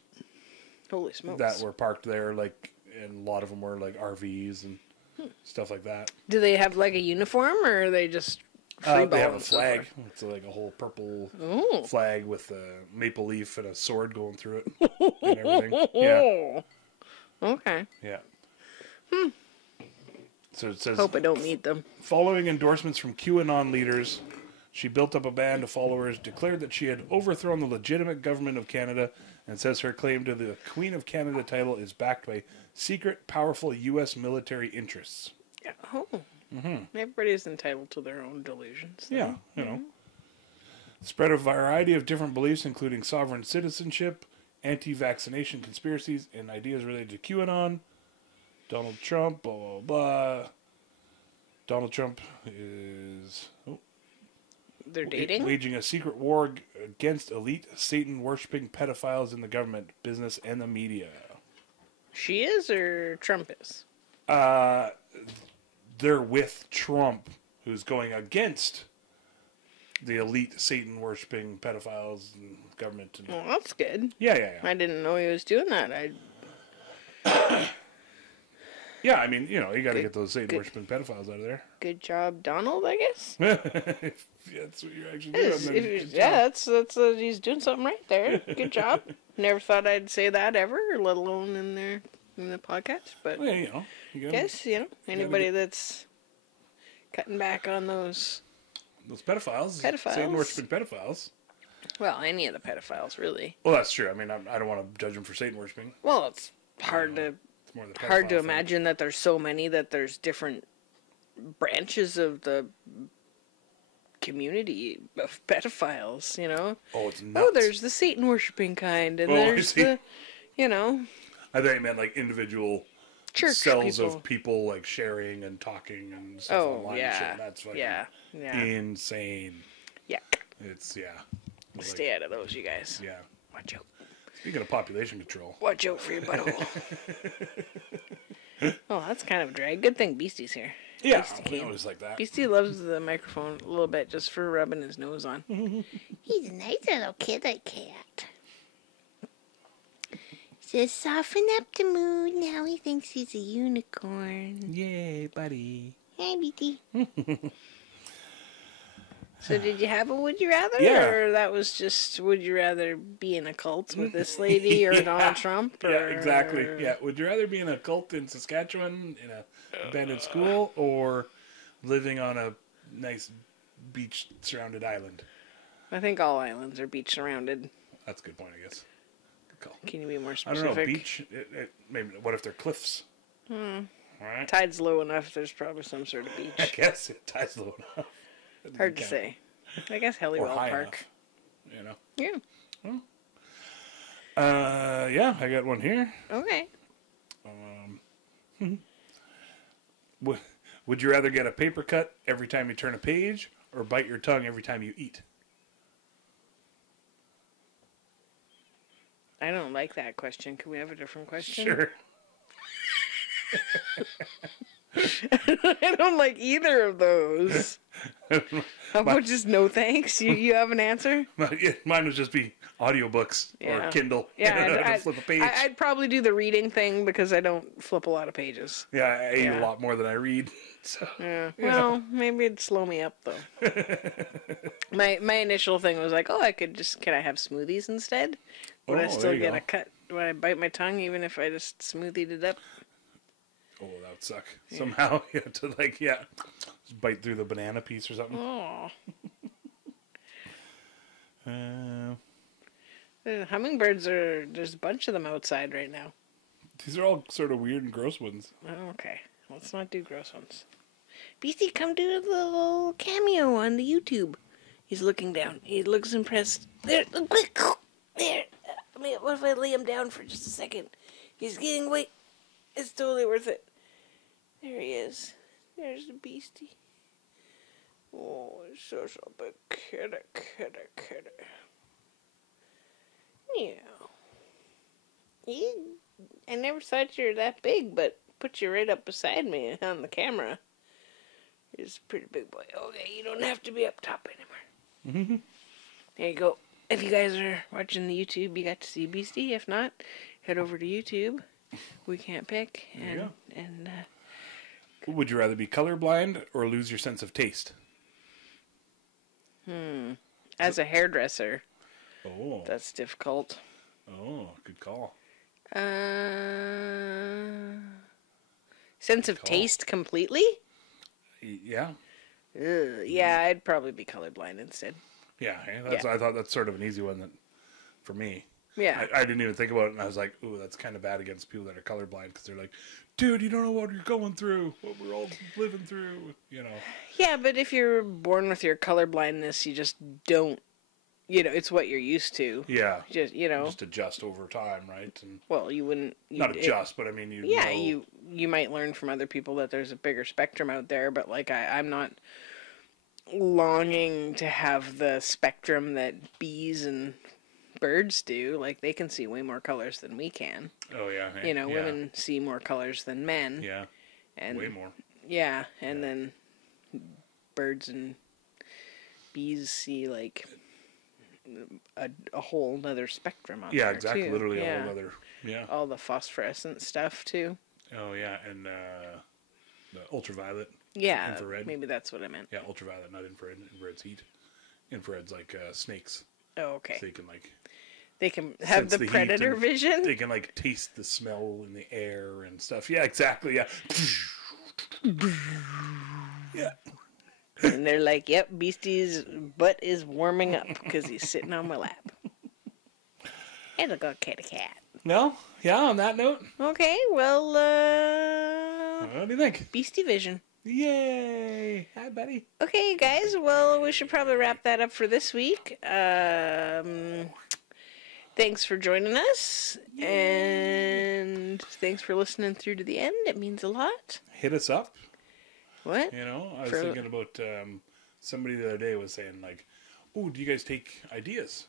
Holy smokes. that were parked there, like, and a lot of them were like RVs and stuff like that. Do they have like a uniform, or are they just They free have a flag. It's like a whole purple flag with a maple leaf and a sword going through it and everything. Yeah. Okay. Yeah. So it says, Hope I don't meet them. following endorsements from QAnon leaders, she built up a band of followers, declared that she had overthrown the legitimate government of Canada, and says her claim to the Queen of Canada title is backed by secret, powerful U.S. military interests. Yeah. Oh. Everybody's entitled to their own delusions. Yeah, Spread a variety of different beliefs, including sovereign citizenship, anti-vaccination conspiracies, and ideas related to QAnon. Donald Trump, blah, blah, blah. Donald Trump is They're dating? waging a secret war against elite Satan-worshipping pedophiles in the government, business, and the media. She is, or Trump is? They're with Trump, who's going against the elite Satan-worshipping pedophiles and government. And... Well, that's good. Yeah. I didn't know he was doing that. Yeah, I mean, you got to get those Satan-worshipping pedophiles out of there. Good job, Donald, I guess. If that's what you're actually doing. That's he's doing something right there. Good job. Never thought I'd say that ever, let alone in the podcast. But Well, yeah, you guess anybody that's cutting back on those pedophiles, Satan-worshipping pedophiles. Well, any of the pedophiles, really. Well, that's true. I mean, I don't want to judge them for Satan-worshipping. Well, it's hard to imagine that there's so many that there's different branches of the community of pedophiles, Oh, it's nuts. Oh, there's the Satan worshipping kind, and there's the, I thought you meant like individual church cells people. of people like sharing and talking and stuff online and shit. That's fucking insane. Yeah. It's Stay out of those, you guys. Yeah. Watch out. Speaking of population control. Watch out for your butthole. Oh, that's kind of a drag. Good thing Beastie's here. Yeah, Beastie I always like that. Beastie loves the microphone a little bit just for rubbing his nose on. He's a nice little kid, that cat. Just soften up the mood. Now he thinks he's a unicorn. Yay, buddy. Hey, BT. So did you have a would you rather? Yeah. Or that was just would you rather be in a cult with this lady or Donald Trump? Or... Yeah, exactly. Yeah. Would you rather be in a cult in Saskatchewan in a abandoned school or living on a nice beach-surrounded island? I think all islands are beach surrounded. That's a good point, I guess. Good call. Can you be more I specific? don't know. Beach? Maybe. What if they're cliffs? All right. Tide's low enough. There's probably some sort of beach. I guess it ties low enough. Hard to say. I guess Hellywell Park. Enough, Yeah. yeah, I got one here. Okay. Would you rather get a paper cut every time you turn a page or bite your tongue every time you eat? I don't like that question. Can we have a different question? Sure. I don't like either of those. How about just no thanks? You have an answer? Mine would just be audiobooks or Kindle. Yeah, I'd flip a page. I'd probably do the reading thing because I don't flip a lot of pages. Yeah, I eat a lot more than I read. So, yeah. Well, maybe it'd slow me up though. My initial thing was like, can I have smoothies instead? Would I still get a cut? Would I bite my tongue even if I just smoothied it up? Oh, that would suck. Yeah. Somehow you have to just bite through the banana piece or something. Oh. Hummingbirds there's a bunch of them outside right now. These are all sort of weird and gross ones. Oh, okay. Let's not do gross ones. Beastie, come do the little cameo on the YouTube. He's looking down. He looks impressed. There, quick, there. What if I lay him down for just a second? He's getting weight. It's totally worth it. There he is. There's the Beastie. Oh, he's such a big kitty. Yeah. I never thought you were that big, but put you right up beside me on the camera. He's a pretty big boy. Okay, you don't have to be up top anymore. Mm-hmm. There you go. If you guys are watching the YouTube, you got to see Beastie. If not, head over to YouTube. We can't pick. And would you rather be colorblind or lose your sense of taste? As a hairdresser, Oh. that's difficult. Oh, good call. Sense of taste completely? Yeah. Yeah, I'd probably be colorblind instead. Yeah, I thought that's sort of an easy one for me. Yeah. I didn't even think about it, and I was like, ooh, that's kind of bad against people that are colorblind, because they're like, dude, you don't know what you're going through, what we're all living through, you know. Yeah, but if you're born with your colorblindness, you just don't, it's what you're used to. Yeah. Just adjust over time, right? And well, you wouldn't... not adjust, but I mean, you might learn from other people that there's a bigger spectrum out there, but, like, I'm not longing to have the spectrum that bees and birds do. Like, they can see way more colors than we can. Oh, yeah. Women see more colors than men. Yeah, and way more. Yeah, and then birds and bees see, like, a whole nother spectrum on there, exactly. too. Literally a whole other, all the phosphorescent stuff, too. Oh, yeah, and the ultraviolet. Yeah, infrared. Maybe that's what I meant. Yeah, ultraviolet, not infrared. Infrared's heat. Infrared's like snakes. Oh, okay. So they can have the predator vision? They can, like, taste the smell in the air and stuff. Yeah, exactly, yeah. Yeah. And they're like, yep, Beastie's butt is warming up because he's sitting on my lap. It'll go cat. No? Yeah, on that note? Okay, well, what do you think? Beastie Vision. Yay! Hi, buddy. Okay, guys, well, we should probably wrap that up for this week. Thanks for joining us, and thanks for listening through to the end. It means a lot. Hit us up. What? I was thinking about somebody the other day was saying, like, oh, do you guys take ideas?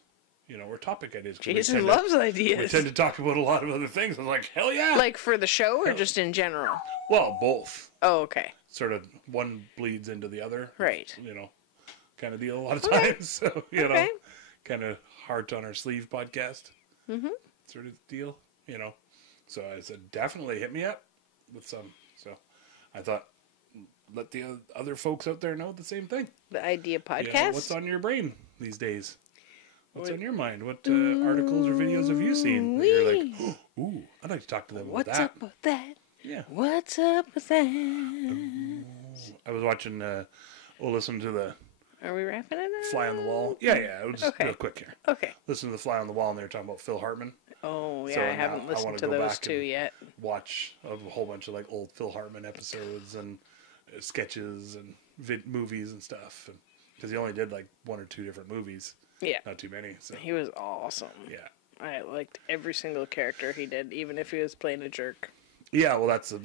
Or topic ideas. Jason loves ideas. We tend to talk about a lot of other things. I was like, hell yeah. Like for the show or just in general? Well, both. Oh, okay. Sort of one bleeds into the other. Right. Kind of deal a lot of times. So, kind of heart on our sleeve podcast. Mm-hmm. Sort of deal, So I said, definitely hit me up with some. So I thought, let the other folks out there know the same thing. The idea podcast? What's on your brain these days? What's on your mind? What articles or videos have you seen? Where you're like, ooh, I'd like to talk to them about that. What's up with that? Yeah. What's up with that? I was watching, listen to the... Are we wrapping it up? Fly on the Wall. Yeah, we'll just real quick here. Okay. Listen to the Fly on the Wall, and they were talking about Phil Hartman. Oh, yeah, So I haven't listened to those two yet. Watch a whole bunch of, like, old Phil Hartman episodes and sketches and movies and stuff. Because he only did, like, 1 or 2 different movies. Yeah. Not too many. So. He was awesome. Yeah. I liked every single character he did, even if he was playing a jerk. Yeah, well, that's what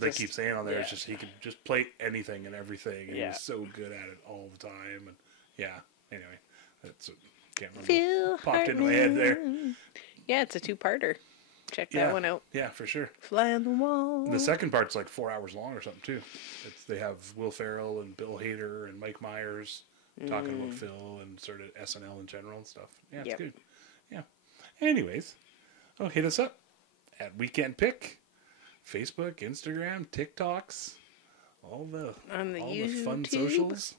they keep saying on there. Yeah. It's just he could just play anything and everything, and he was so good at it all the time. And anyway, that's can't remember. Phil Popped Hartman. into my head there. Yeah, it's a 2-parter. Check that one out. Yeah, for sure. Fly on the Wall. The second part's like 4 hours long or something too. They have Will Ferrell and Bill Hader and Mike Myers talking about Phil and sort of SNL in general and stuff. Yeah, it's good. Yeah. Anyways, hit us up at Weekend Pick, Facebook, Instagram, TikToks, all the fun socials,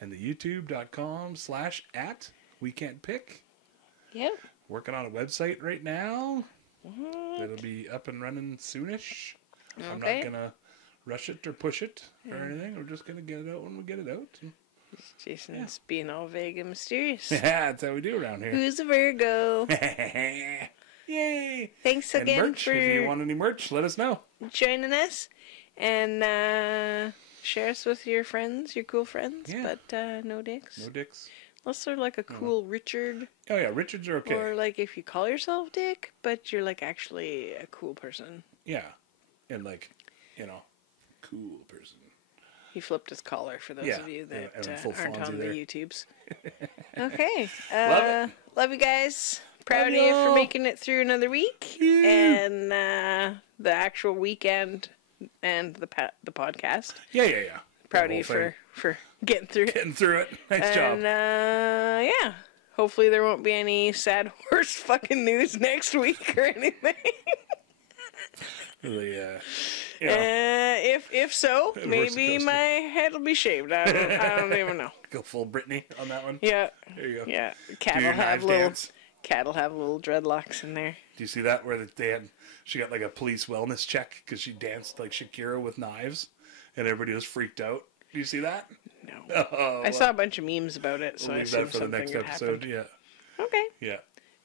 and the youtube.com/@weekendpick. Yep. Working on a website right now. It'll be up and running soonish. Okay. I'm not gonna rush it or push it or anything. We're just gonna get it out when we get it out. Jason's being all vague and mysterious. Yeah, that's how we do around here. Who's a Virgo? Yay! Thanks again merch, for if you want any merch, let us know. Joining us. And share us with your friends, your cool friends, Yeah. but no dicks. No dicks. Unless they're like a cool Richard. Oh yeah, Richards are okay. Or like if you call yourself Dick, but you're like actually a cool person. Yeah, and like, you know, cool person. He flipped his collar for those of you that and full aren't Fonzie on there. the YouTubes. Okay. Love it. Love you guys. Proud of you y'all. for making it through another week. Yeah. And the actual weekend and the podcast. Yeah. Proud The of you whole thing. for getting through it. Getting through it. Nice job. And yeah. Hopefully there won't be any sad horse fucking news next week or anything. Really, yeah. If so, Roller maybe coaster. my head will be shaved. I don't even know. Go full Britney on that one. Yeah. There you go. Yeah. Do Cat your will have knife little dance. dreadlocks in there. Do you see that where she got like a police wellness check because she danced like Shakira with knives, and everybody was freaked out. Do you see that? No. Oh, I saw a bunch of memes about it, so we'll I leave assume that for the something next had episode. happened. Yeah, Okay. yeah.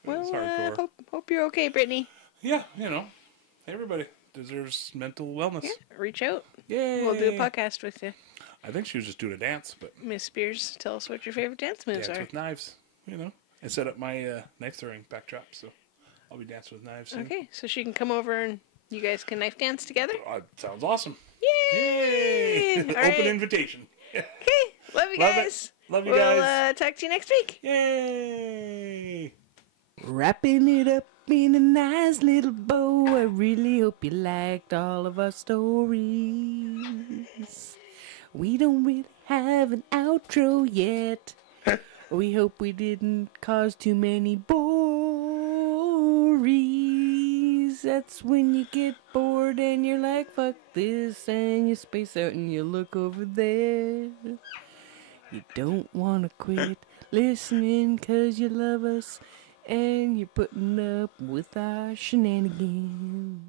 Well, It's hardcore. hope you're okay, Brittany. Yeah, you know, everybody deserves mental wellness. Yeah, reach out. Yay. We'll do a podcast with you. I think she was just doing a dance, but Miss Spears, tell us what your favorite dance moves dance are. with knives. You know, I set up my knife throwing backdrop, so I'll be dancing with knives soon. Okay, so she can come over and you guys can knife dance together. Sounds awesome. Yay! Yay! All Open right. invitation. Okay, love you Love it. guys. Love you we'll, guys. talk to you next week. Yay! Wrapping it up in a nice little bow. I really hope you liked all of our stories. We don't really have an outro yet. We hope we didn't cause too many bories. That's when you get bored and you're like, fuck this, and you space out and you look over there. You don't want to quit listening 'cause you love us and you're putting up with our shenanigans.